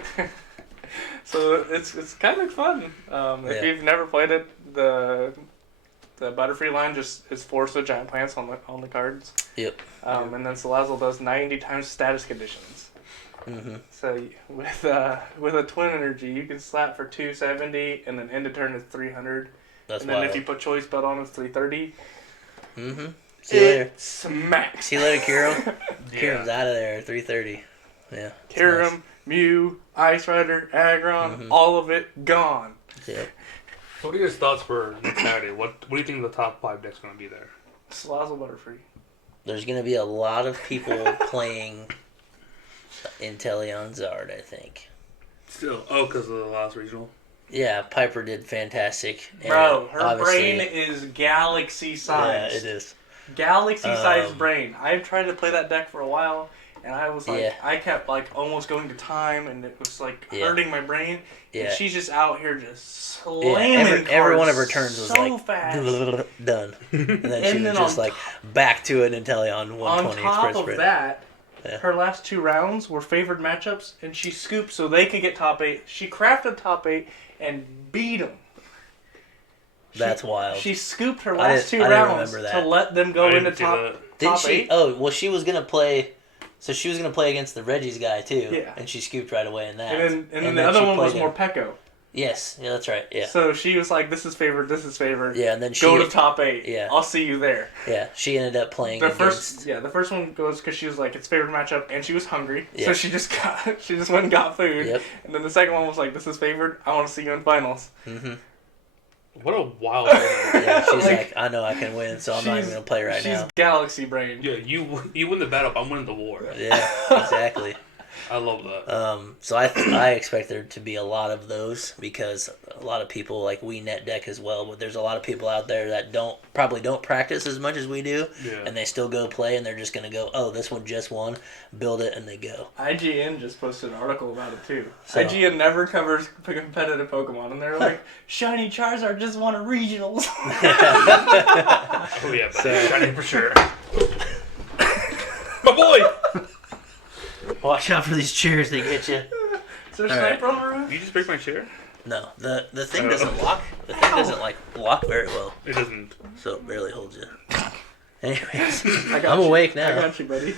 So it's kind of fun. If you've never played it, the Butterfree line just is forced with giant plants on the cards. Yep. And then Salazzle does 90 times status conditions. Mm-hmm. So with a Twin Energy, you can slap for 270, and then end of turn is 300. That's and then wild. if you put Choice Belt on, it's 330. Mm-hmm. See you later. Smacks. See you later, Kieran. Kieran's out of there. 330. Yeah. Kyurem, nice. Mew, Ice Rider, Aggron, all of it gone. Yeah. What are your thoughts for next Saturday? What do you think the top 5 decks going to be there? Salazzle Butterfree. There's going to be a lot of people playing Inteleon Zard, I think. Still, because of the last regional? Yeah, Piper did fantastic. Bro, her brain is galaxy size. Yeah, it is. Galaxy size brain. I've tried to play that deck for a while, and I was like, Yeah. I kept like almost going to time, and it was like hurting my brain. Yeah. And she's just out here just slamming every one of her turns was so like fast. done, and then she was just like back to an Inteleon 120 on top express of sprint. that, Yeah. her last 2 rounds were favored matchups, and she scooped so they could get top 8. She crafted top 8 and beat them. That's wild. She scooped her last 2 I rounds remember that. to let them go into top Didn't she? 8. Oh, well, she was gonna play. So she was gonna play against the Reggie's guy too. Yeah. And she scooped right away in that. And then the other one was more Pekko. Yes, yeah, that's right. Yeah. So she was like, "This is favored. This is favored." Yeah, and then she go to top 8. Yeah. I'll see you there. Yeah, she ended up playing the against. The first one goes because she was like, it's favored matchup, and she was hungry, Yeah. so she just went and got food. Yep. And then the second one was like, "This is favored. I want to see you in finals." Mm-hmm. What a wild woman. Yeah, she's like, I know I can win, so I'm not even gonna play right now. She's galaxy brain. Yeah, you win the battle, I'm winning the war. Yeah, exactly. I love that. So I expect there to be a lot of those because a lot of people like we net deck as well, but there's a lot of people out there that probably don't practice as much as we do, and they still go play and they're just gonna go, oh, this one just won, build it, and they go. IGN just posted an article about it too. So, IGN never covers competitive Pokemon, and they're like, Shiny Charizard just won a regionals. Oh yeah, Shiny for sure. My boy. Watch out for these chairs, they get you. Is there a sniper on the roof? You just break my chair? No, the thing doesn't lock. The thing doesn't lock very well. It doesn't. So it barely holds you. Anyways, I'm awake now. I got you, buddy.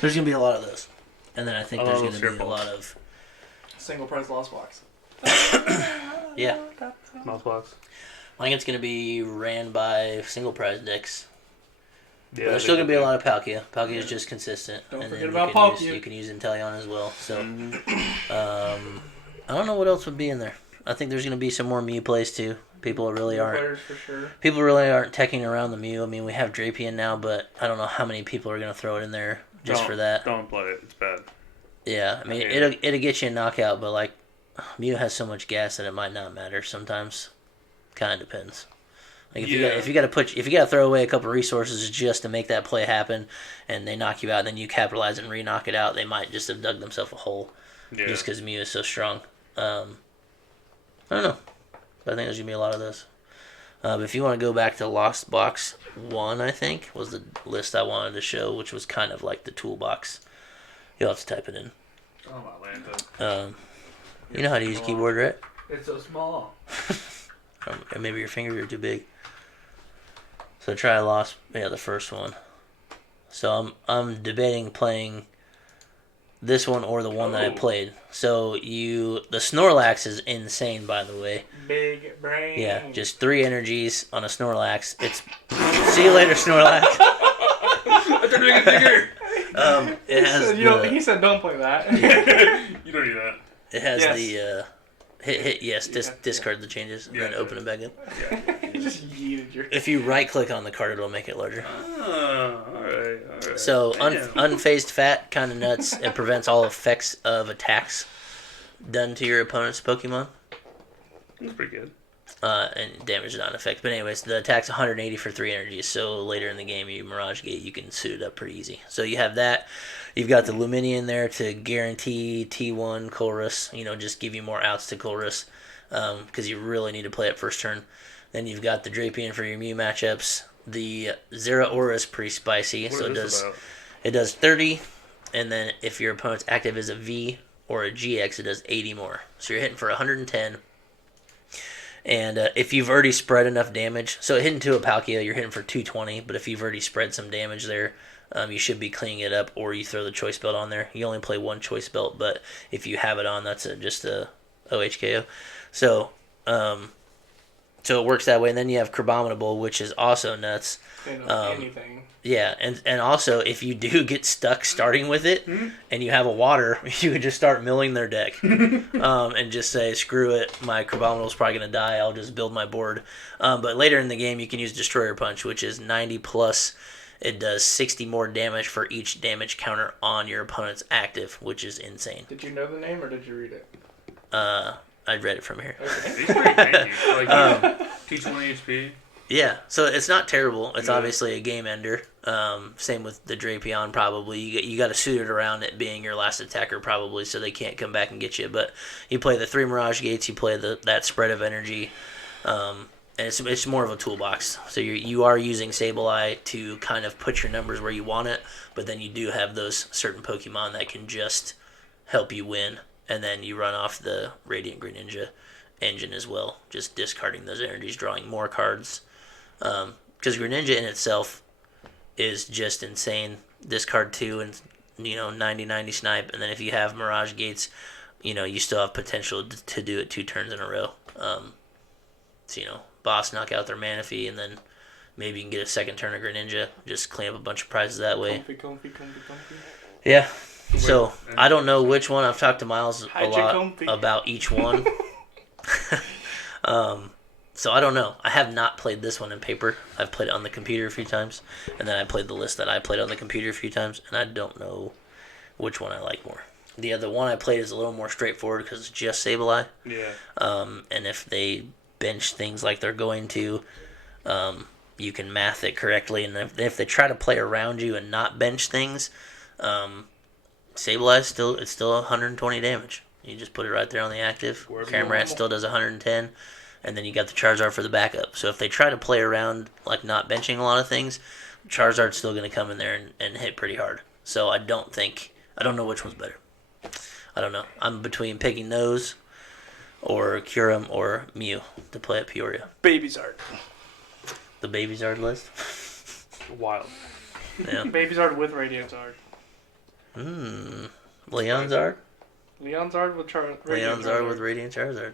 There's gonna be a lot of those, and then I think there's gonna be a lot of single prize lost box. Yeah. Mouse box. I think it's gonna be ran by single prize decks. Yeah, but there's still going to be a lot of Palkia. Palkia is just consistent. Don't and forget about Palkia. You can use Inteleon as well. So, I don't know what else would be in there. I think there's going to be some more Mew plays too. People really aren't. Players for sure. People really aren't teching around the Mew. I mean, we have Drapion now, but I don't know how many people are going to throw it in there just for that. Don't play it. It's bad. Yeah, I mean, it'll get you a knockout, but like Mew has so much gas that it might not matter sometimes. Kind of depends. Like if you got to throw away a couple of resources just to make that play happen, and they knock you out, then you capitalize and re-knock it out. They might just have dug themselves a hole, just because Mew is so strong. I don't know, but I think there's gonna be a lot of those. But if you want to go back to Lost Box 1, I think was the list I wanted to show, which was kind of like the toolbox. You'll have to type it in. Oh, Atlanta. You know how to use keyboard, right? It's so small. Or maybe your fingers are too big. So try the first one. So I'm debating playing this one or the one that I played. So the Snorlax is insane, by the way. Big brain. Yeah, just 3 energies on a Snorlax. It's see you later, Snorlax. It has he said don't play that. You don't need that. It has the hit yes, discard the changes, and then open it back up. Yeah. You just yeeted your... If you right click on the card, it'll make it larger. Alright. So unfazed fat, kind of nuts. It prevents all effects of attacks done to your opponent's Pokemon. That's pretty good. And damage is not an effect. But anyways, the attack's 180 for 3 energies. So later in the game, you Mirage Gate, you can suit it up pretty easy. So you have that. You've got the Lumineon there to guarantee T1 Colress. Just give you more outs to Colress. Because you really need to play it first turn. Then you've got the Drapion for your Mew matchups. The Zeraora is pretty spicy. So it does 30. And then if your opponent's active as a V or a GX, it does 80 more. So you're hitting for 110. And if you've already spread enough damage, so hitting to a Palkia, you're hitting for 220, but if you've already spread some damage there, you should be cleaning it up, or you throw the Choice Belt on there. You only play 1 Choice Belt, but if you have it on, that's just a OHKO. So it works that way, and then you have Crabominable, which is also nuts. Anything. Yeah, and also, if you do get stuck starting with it, and you have a water, you can just start milling their deck. And just say, screw it, my Crabominable's probably going to die, I'll just build my board. But later in the game, you can use Destroyer Punch, which is 90 plus. It does 60 more damage for each damage counter on your opponent's active, which is insane. Did you know the name, or did you read it? I read it from here. Okay. He's pretty tanky. Like, T20 HP. Yeah, so it's not terrible. It's obviously a game ender. Same with the Drapion, probably. You got to suit it around it being your last attacker, probably, so they can't come back and get you. But you play the 3 Mirage Gates, you play that spread of energy, and it's more of a toolbox. So you are using Sableye to kind of put your numbers where you want it, but then you do have those certain Pokemon that can just help you win, and then you run off the Radiant Greninja engine as well, just discarding those energies, drawing more cards. Because Greninja in itself is just insane. Discard 2 and 90-90 snipe, and then if you have Mirage Gates you still have potential to do it 2 turns in a row. So, boss knock out their Manaphy, and then maybe you can get a second turn of Greninja. Just clean up a bunch of prizes that way. Comfy. Yeah. So, I don't know which one. I've talked to Miles a lot about each one. So, I don't know. I have not played this one in paper. I've played it on the computer a few times. And then I played the list that I played on the computer a few times. And I don't know which one I like more. The other one I played is a little more straightforward because it's just Sableye. Yeah. And if they bench things like they're going to, you can math it correctly. And if they try to play around you and not bench things, Sableye it's still 120 damage. You just put it right there on the active. Camerat still does 110, and then you got the Charizard for the backup. So if they try to play around like not benching a lot of things, Charizard's still going to come in there and hit pretty hard. So I don't know which one's better. I don't know. I'm between picking those or Kyurem or Mew to play at Peoria. Baby Zard. The Baby Zard list? Wild. Yeah. Baby Zard with Radiant Zard. Leon Zard? Leon Zard with Leon Zard with Radiant Charizard.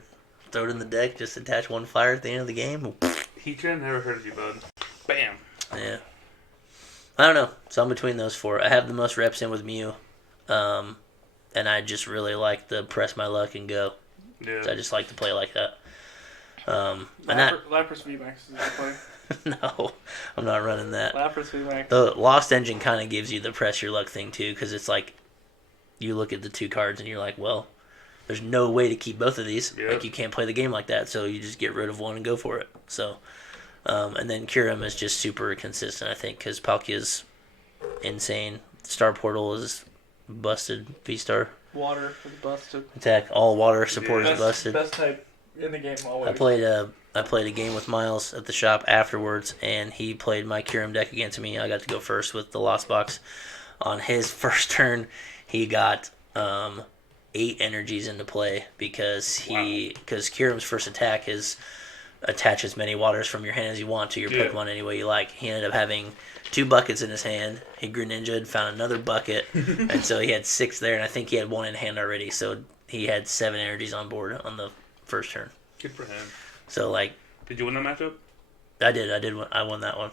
Throw it in the deck, just attach one fire at the end of the game. He can never hurt you, bud. Bam. Yeah. I don't know. So I'm between those 4. I have the most reps in with Mew. And I just really like the press my luck and go. Yeah. So I just like to play like that. Lapras VMAX is the play. No, I'm not running that. Lapras VMAX. The Lost Engine kind of gives you the press your luck thing too, because it's like you look at the 2 cards and you're like, well, there's no way to keep both of these. Yep. Like you can't play the game like that, so you just get rid of one and go for it. So, and then Kyurem is just super consistent, I think, because Palkia's insane. Star Portal is busted. V-Star. Water is busted. Attack all water support is busted. Best type in the game always. I played a game with Miles at the shop afterwards, and he played my Kyurem deck against me. I got to go first with the Lost Box. On his first turn, he got 8 energies into play because Kyurem's first attack is attach as many waters from your hand as you want to your Pokemon any way you like. He ended up having 2 buckets in his hand. He Greninja'd, found another bucket, and so he had 6 there, and I think he had 1 in hand already, so he had 7 energies on board on the first turn. Good for him. So, like... Did you win that matchup? I did. I won that one.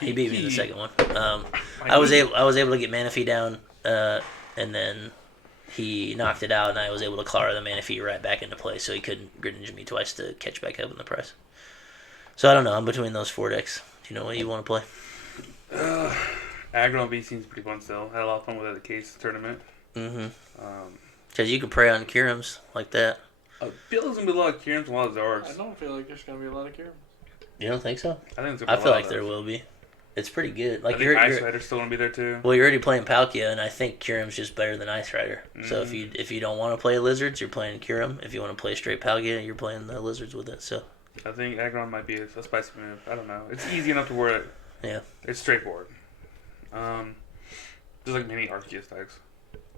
He beat me in the second one. I was able to get Manaphy down, and then he knocked it out, and I was able to Clara the Manaphy right back into play, so he couldn't Greninja me twice to catch back up in the price. So I don't know. I'm between those 4 decks. Do you know what you want to play? Aggro V seems pretty fun still. Had a lot of fun with it at the Case tournament. Mm-hmm. Because you can prey on Kyurems like that. I feel there's going to be a lot of Kyurems and a lot of Zards. I don't feel like there's going to be a lot of Kyurems. You don't think so? I feel like there will be. It's pretty good. Like I think Ice Rider's still going to be there too. Well, you're already playing Palkia, and I think Kyurem's just better than Ice Rider. Mm-hmm. So if you don't want to play Lizards, you're playing Kyurem. If you want to play straight Palkia, you're playing the Lizards with it. So I think Aggron might be a spicy move. I don't know. It's easy enough to word it. Yeah. It's straightforward. Just like many Arceus decks.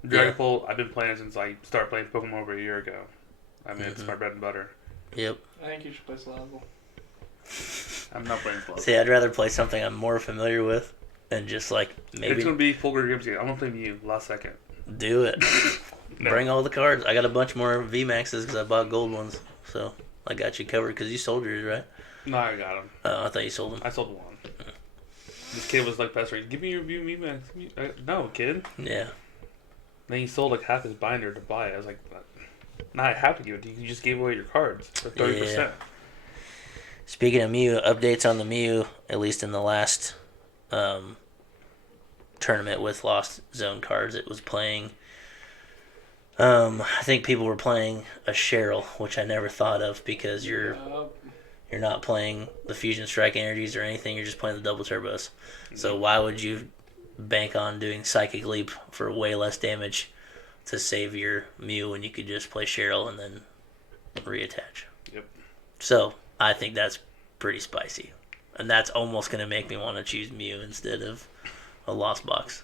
Dragapult, I've been playing since I started playing Pokemon over a year ago. I mean, it's my bread and butter. Yep. I think you should play Salazzle. I'm not playing Salazzle. See, I'd rather play something I'm more familiar with and just like maybe... It's going to be Fulgur Grimsy. I'm going to play Mew last second. Do it. No. Bring all the cards. I got a bunch more VMAXs because I bought gold ones. So I got you covered because you sold yours, right? No, I got them. Oh, I thought you sold them. I sold one. This kid was like pestering, give me your VMAX. No, kid. Yeah. Then he sold like half his binder to buy it. I was like, nah, I have to give it to you. You just gave away your cards for 30%. Yeah. Speaking of Mew, updates on the Mew, at least in the last tournament with Lost Zone cards, it was playing... I think people were playing a Cheryl, which I never thought of because you're not playing the Fusion Strike energies or anything. You're just playing the double turbos. So why would you bank on doing Psychic Leap for way less damage to save your Mew when you could just play Cheryl and then reattach? Yep. So I think that's pretty spicy, and that's almost going to make me want to choose Mew instead of a Lost Box.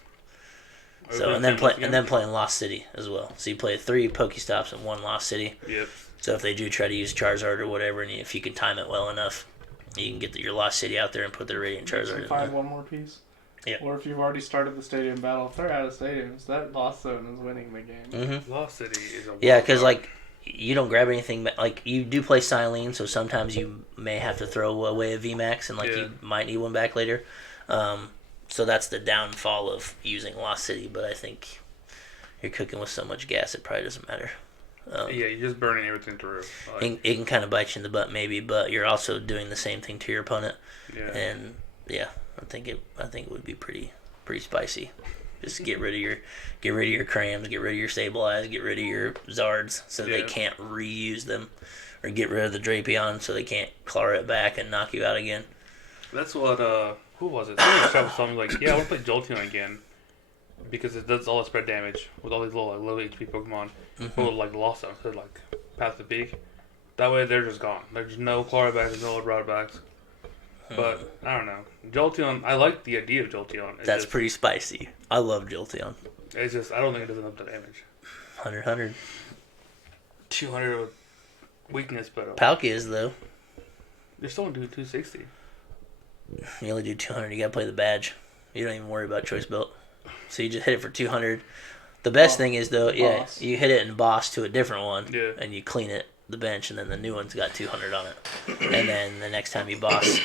So and then playing Lost City as well. So you play 3 Pokestops and 1 Lost City. Yep. So if they do try to use Charizard or whatever, and if you can time it well enough, you can get your Lost City out there and put the Radiant Charizard in there. Find one more piece. Yeah. Or if you've already started the stadium battle, if they're out of stadiums, that Lost Zone is winning the game. Mm-hmm. Lost City is a yeah, because like you don't grab anything. Like you do play Silene, so sometimes you may have to throw away a VMAX, and like you might need one back later. So that's the downfall of using Lost City. But I think you're cooking with so much gas, it probably doesn't matter. You're just burning everything through. It can kind of bite you in the butt, maybe, but you're also doing the same thing to your opponent. Yeah. And yeah, I think it would be pretty spicy. Just get rid of your crams, get rid of your stabilize, get rid of your Zards, so they can't reuse them, or get rid of the Drapion so they can't claw it back and knock you out again. That's what who was it? Someone was telling me like, I want to play Jolteon again. Because it does all the spread damage with all these little like low HP Pokemon, who like lost them, so like past the peak. That way they're just gone. There's no Clawbacks, there's no route backs. But I don't know. Jolteon, I like the idea of Jolteon. That's pretty spicy. I love Jolteon. It's just I don't think it does enough damage. 100. 200 weakness, but Palkias though. You're still gonna do 260. You only do 200. You gotta play the badge. You don't even worry about choice belt. So you just hit it for 200. The best thing is though, you hit it in boss to a different one, and you clean it the bench, and then the new one's got 200 on it. And then the next time you boss,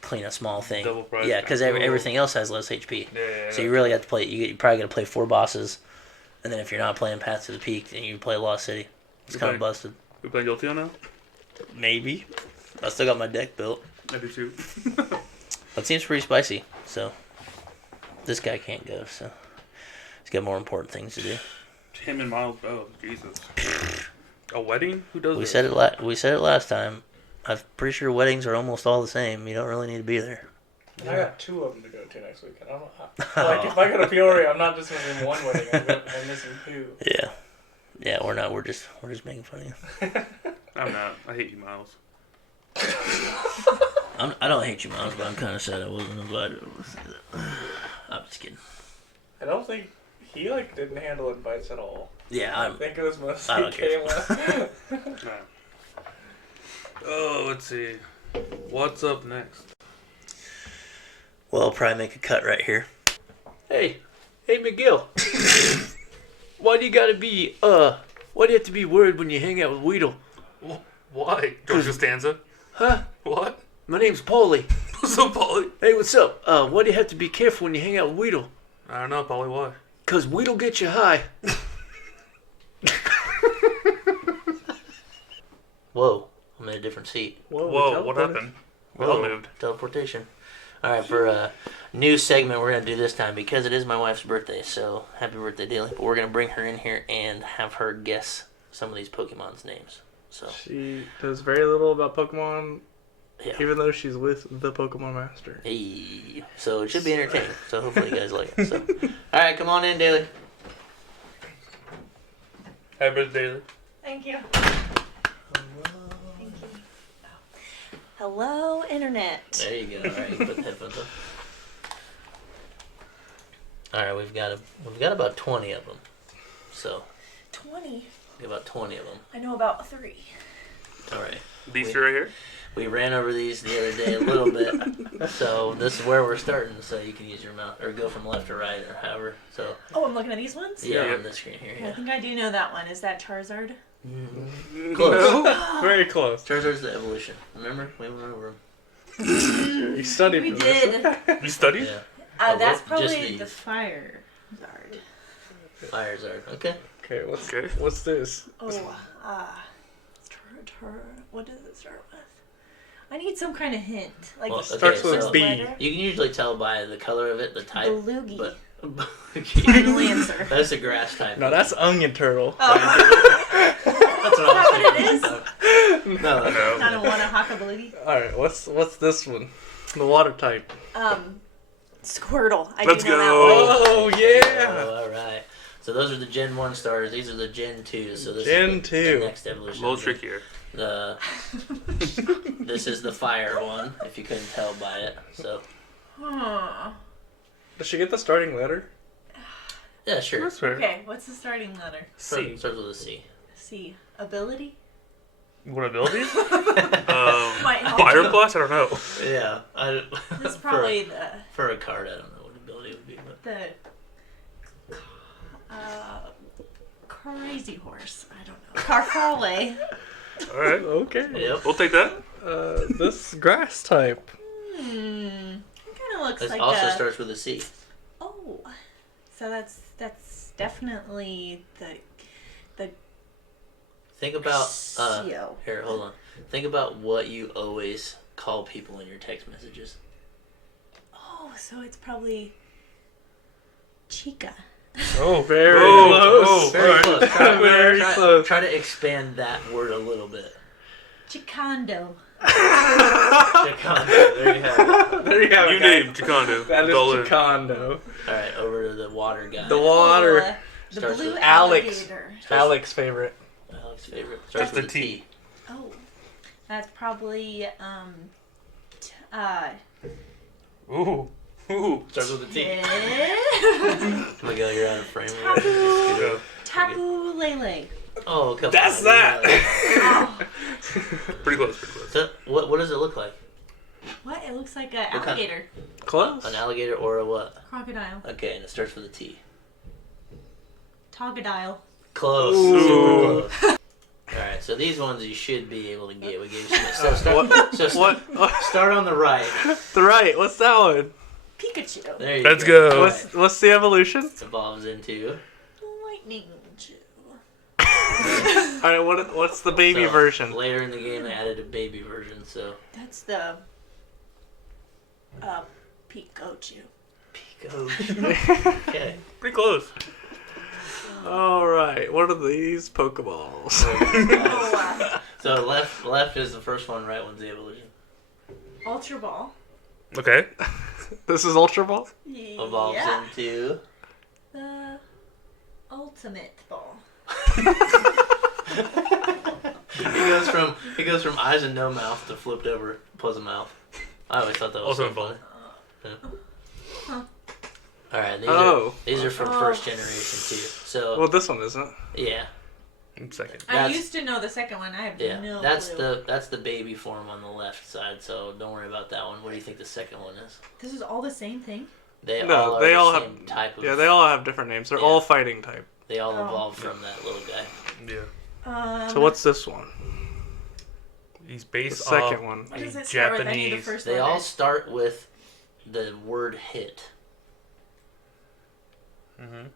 clean a small thing. Double price. Yeah, because everything else has less HP. So you really got to play. You probably got to play 4 bosses, and then if you're not playing Path to the Peak, then you play Lost City. It's kind of busted. We playing Jolteon now? Maybe. I still got my deck built. I do too. That seems pretty spicy. So this guy can't go. So he's got more important things to do. Him and Miles. Oh Jesus. A wedding? Who does We this? said it last time. I'm pretty sure weddings are almost all the same. You don't really need to be there. I got 2 of them to go to next weekend. I don't know. Like if I go to Peoria, I'm not just missing one wedding. I'm missing 2. Yeah. We're not. We're just making fun of you. I'm not. I hate you, Miles. I don't hate you, Miles, but I'm kind of sad I wasn't invited. I'm just kidding. I don't think he didn't handle invites at all. Yeah, I think it was mostly I don't care. Kayla. No. Oh, let's see. What's up next? Well, I'll probably make a cut right here. Hey Miguel. Why do you have to be worried when you hang out with Weedle? Why? George Costanza? Huh? What? My name's Paulie. What's up, Polly? Hey, what's up? Why do you have to be careful when you hang out with Weedle? I don't know, Polly. Why? 'Cause Weedle gets you high. Whoa, I'm in a different seat. Whoa, what happened? We all moved. Teleportation. Alright, for a new segment we're going to do this time, because it is my wife's birthday, so happy birthday, Daily. But we're going to bring her in here and have her guess some of these Pokemon's names. So She knows very little about Pokemon, yeah. even though she's with the Pokemon Master. Hey. So it should be entertaining. So hopefully you guys like it. So, alright, come on in, Daily. Happy birthday, Daily. Thank you. Thank you. Hello, Internet. There you go. Alright, put the headphones on. Alright, we've got about 20 of them. So 20. about 20 of them. I know about 3. Alright. These 2 right here? We ran over these the other day a little bit, so this is where we're starting. So you can use your mouse or go from left to right or however. So Oh, I'm looking at these ones? yeah, on this screen here. I Yeah, think I do know that one. Is that Charizard? close. No, very close. Charizard's the evolution. Remember, we went over them. You studied We for this. did. You studied? Yeah, That's just probably these. the Fire Zard. Fire Zard. Okay. Okay, Okay. what's this? Oh, what does it start with? I need some kind of hint. Like Well, the starts okay, with so B. letter. You can usually tell by the color of it, the type. Belugi. But Final answer. that's a grass type. No, that's onion turtle. Oh. That's what I was Is that thinking. No, that's No. I don't want a Haka Belugi. All right, what's this one? The water type. Squirtle. I Let's do know go. that Oh yeah. Oh, all right. So those are the Gen 1 stars. These are the Gen 2s. So this Gen is 2. the next evolution. A little trickier. This is the fire one, if you couldn't tell by it. So one. Huh. Does she get the starting letter? yeah, sure. That's fair. Okay, what's the starting letter? C. Starts with a C. C. Ability? What abilities? Might help. Fire Blast? I don't know. Yeah, That's probably the... for a card. I don't know what ability. would be. But... The crazy horse. I don't know. Carfale. All right. Okay. Yep. We'll take that. This grass type. Kind of looks It like also a... starts with a C. Oh, so that's definitely the Think about CO. here. Hold on. Think about what you always call people in your text messages. Oh, so it's probably Chica. Oh, Very close. close. Very close. Very close. Try to expand that word a little bit. Chicando. Chicando. There you have it. There you have You it. named Chicando. That is Dollar. Chicando. All right, over to the water guy. The water. The Starts blue with Alex. alligator. Alex's favorite. Alex's favorite. Starts That's with the a T. Oh, that's probably Ooh. Starts with a T. Ted. Miguel, you're out of frame. Go. Tapu Lele. Oh, come That's on. that. Oh, Pretty close. Pretty close. So, what does it look like? what? It looks like an What kind? alligator. Close. An alligator or a what? Crocodile. Okay, and it starts with a T. Togadile. Close. Ooh. Super close. Alright, so these ones you should be able to get. We gave you some. Start on the right. The right. What's that one? Pikachu. There you Let's go. go. What's the evolution? It evolves into. Lightning Chew. All right. What's the baby So, version? Later in the game, they added a baby version, so. That's the Pikachu. Pico. Okay. Pretty close. All right. What are these Pokeballs? Oh, So left is the first one, right one's the evolution. Ultra Ball. Okay. This is Ultra Ball. Evolves Yeah. into. The Ultimate Ball. He goes from eyes and no mouth to flipped over plus a mouth. I always thought that was Also so funny. Huh. All right, these are from first generation too. So Well, this one isn't. yeah, Second. I That's- used to know the second one. I have yeah, no that's clue. the baby form on the left side. So don't worry about that one. What do you think the second one is? This is all the same thing? They No, all are they the all same have. type of. Yeah, they all have different names. They're Yeah. all fighting type. They all Oh. evolved from that little guy. Yeah. So what's this one? He's The based second off one. What does a it start with? I need the Japanese. first They letter. all start with the word hit. Mm-hmm.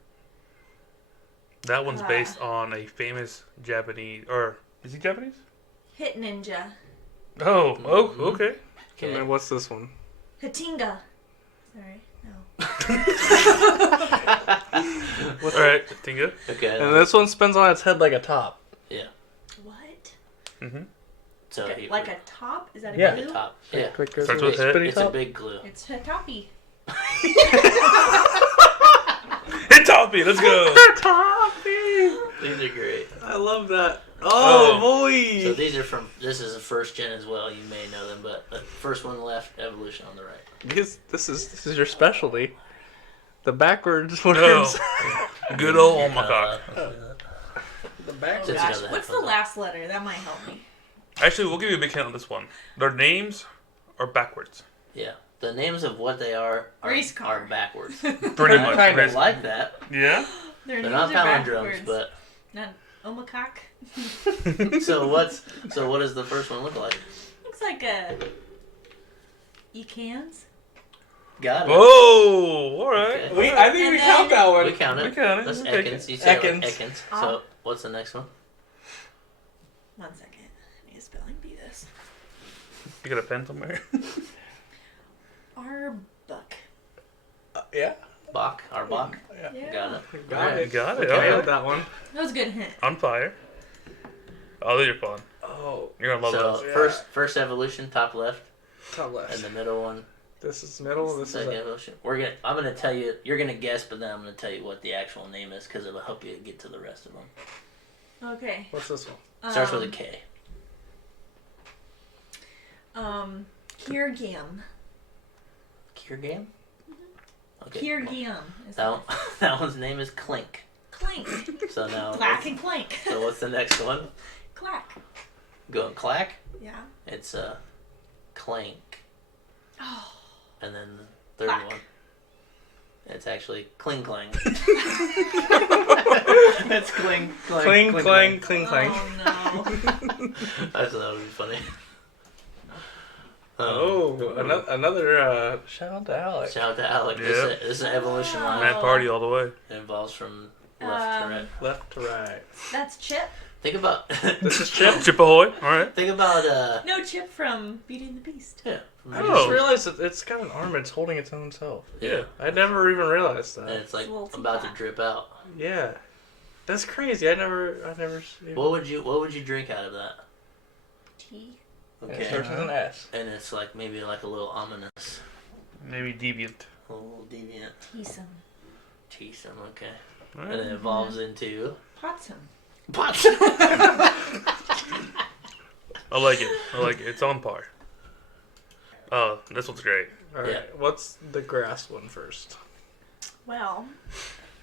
That one's based on a famous Japanese, or is he Japanese? Hit Ninja. Oh, Mhm. okay. And then what's this one? Hatinga. Sorry. No. All right, Tinga. Okay. And this one spins on its head like a top. Yeah. What? Mm-hmm. So Okay, he- like a top? Is that a Yeah. glue? the top. Yeah. Quick, Starts with hit. spinny It's a top. big glue. It's Hitapi. Hit Toppy, let's go. Toppy. These are great. I love that. Oh, boy. So these are from. This is a first gen as well. You may know them, but the first one left, evolution on the right. This is your specialty. The backwards No. words. Good old Omakak. The Oh backwards. That's gosh, another what's the headphone. last letter? That might help me. Actually, we'll give you a big hint on this one. Their names are backwards. Yeah. The names of what they are Race car. are backwards. Pretty I much. kind of Race- like that. Yeah. Their They're names not are palindromes, backwards. Not Omakak. but so what does the first one look like? Looks like a Ecans. Got it. Oh, all right. Okay. I think And we then- count that one. We count it. We count it. That's We'll take Ekans. it. You say it like Ekans. Ekans. Oh. So what's the next one? 1 second. I need a spelling bee this. You got a pen somewhere? Arbuck. Yeah. Bach. Arbach. Yeah. Got it. Got Alright. it. Got it. I All nailed right. that one. That was a good hint. On fire. Oh, they're fun. Oh, You're gonna love So those. Yeah. first evolution, top left, top left. and the middle one, This is middle. This is second a, evolution. I'm gonna tell you. You're gonna guess, but then I'm gonna tell you what the actual name is because it'll help you get to the rest of them. Okay. what's this one? Starts with a K. Kirgam. Kirgam. Okay. Kirgam. Is That one's name is Clink. Clank. So now. Clack and clank. So what's the next one? Clack. Going clack. Yeah. It's clank, Oh. and then the third Clack. one It's actually cling clang. That's cling clang. Cling clang. Oh no. I thought that would be funny. Another shout out to Alex. Shout out to Alex. Yep. This is an evolution line. Mad party all the way. It involves from left to right. Left to right. That's Chip. Think about This is Chip. Chip ahoy. All right. think about No, Chip from Beauty and the Beast. yeah. I just realized that it's got an arm. It's holding its own self. Yeah. I never even realized that. And it's like It's a little about to teapot. drip out. Yeah, that's crazy. I never. What would you drink out of that? Tea. It Okay. starts with an S. And it's like maybe like a little ominous, Maybe deviant. a little deviant. Tea some. Okay. All And right. it evolves into Pot some. pots. I like it. It's on par. Oh, this one's great. All right. Yeah. What's the grass one first? Well,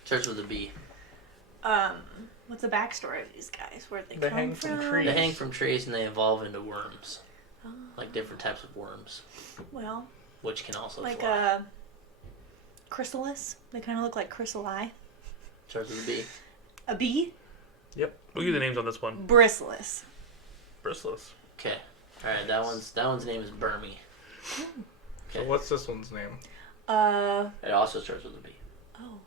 Starts with a B. what's the backstory of these guys? Where they They come hang from from? trees. They hang from trees and they evolve into worms, Oh, like different types of worms, well, which can also like fly. a chrysalis. They kind of look like chrysali. Starts with a B. A bee. We'll give you the names on this one. Bristless. Bristles. Okay. All right. That one's name is Burmy. So what's this one's name? It also starts with a B. Oh,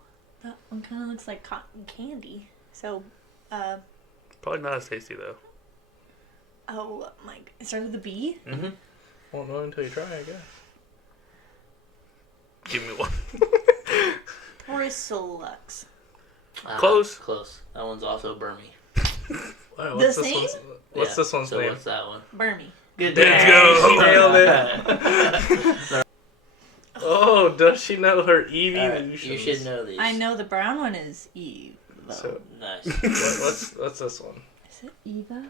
that one kind of looks like cotton candy. So, Probably not as tasty though. oh my, it starts with a B? Mm-hmm. Won't know until you try, I guess. Give me one. Bristlux. Close. Close. That one's also Burmy. Wow, The what's this same? one's, what's Yeah, this one's so name? what's that one? Burmy. Good. Let's Dang, go. she nailed it. Oh, does she know her evolutions? You should know these. I know the brown one is Eve. So, Nice. what's this one? Is it Eva?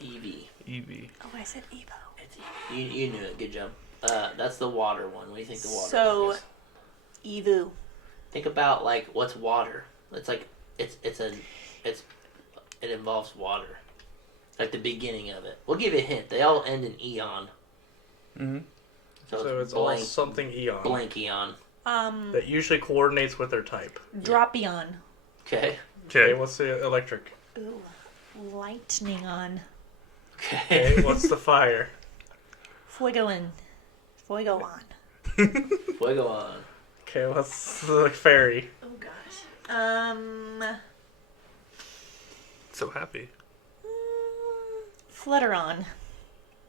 Eevee. Eevee. Oh, I said Evo. It's you knew it. Good job. That's the water one. What do you think the water So- one is? Evu. Think about like what's water. It's like it involves water. Like the beginning of it. We'll give you a hint. They all end in eon. Mm-hmm. So it's all something eon. Blank eon. That usually coordinates with their type. Dropion. Okay. Okay, Okay. what's the electric? Ooh. Lightning on. Okay. Okay, what's the fire? Fuegoin. Fuego on. Fuego on. Okay, what's the fairy? Oh gosh. So happy. Flutteron.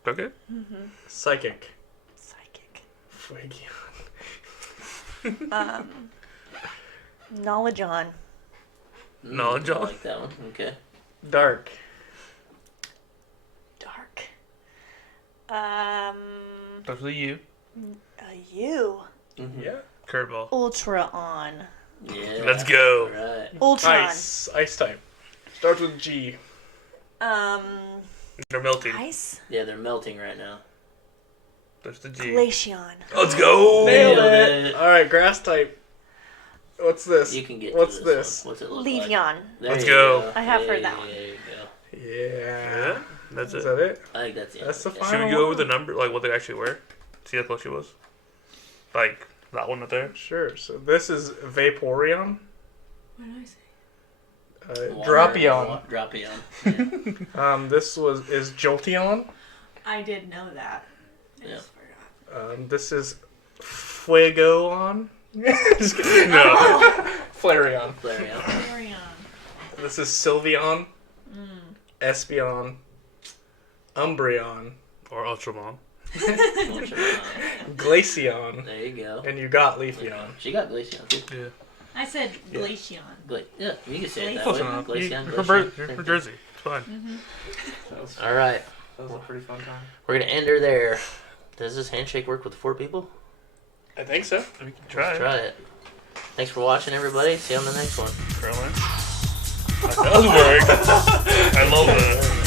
Okay. Psychic. Psychic. Fuegion. Knowledge on. Knowledge I on. like that one. Okay. Dark. Dark. That's the U. A U. Mm-hmm. Yeah. Curveball. Ultra on. Yeah. Let's go. All right. Ultron. Ice. Ice type. Starts with G. They're melting. Ice. Yeah, they're melting right now. There's the G. Glaceon. Let's go. Nailed Nailed it. it. Alright, grass type. What's this? You can get. What's to this? One. What's it look like? Levion. There Let's you go. I have heard that one. There you go. Yeah. Yeah. That's Is it. that it? I think that's the. That's the end. final Should we one. go over the number, like what they actually were? See how close she was? Like that one up there? Sure. So this is Vaporeon. What did I say? Water, Dropion. Dropion. Yeah. This is Jolteon. I did know that. I Yeah. just forgot. This is Fuegoon. Just kidding. No. Flareon. Flareon. Flareon. This is Sylveon. Espeon. Umbreon. Or Ultramon. Glaceon. There you go. And you got Leafeon. She got Glaceon too. Yeah. I said Glaceon. Yeah, you can say it that Close way. enough. Glaceon, You're Glaceon. from Jersey. It's fine. All right, That was a pretty fun time. we're gonna end her there. Does this handshake work with 4 people? I think so. We can try it. Try it. Thanks for watching, everybody. See you on the next one. Caroline. That does work. I love that.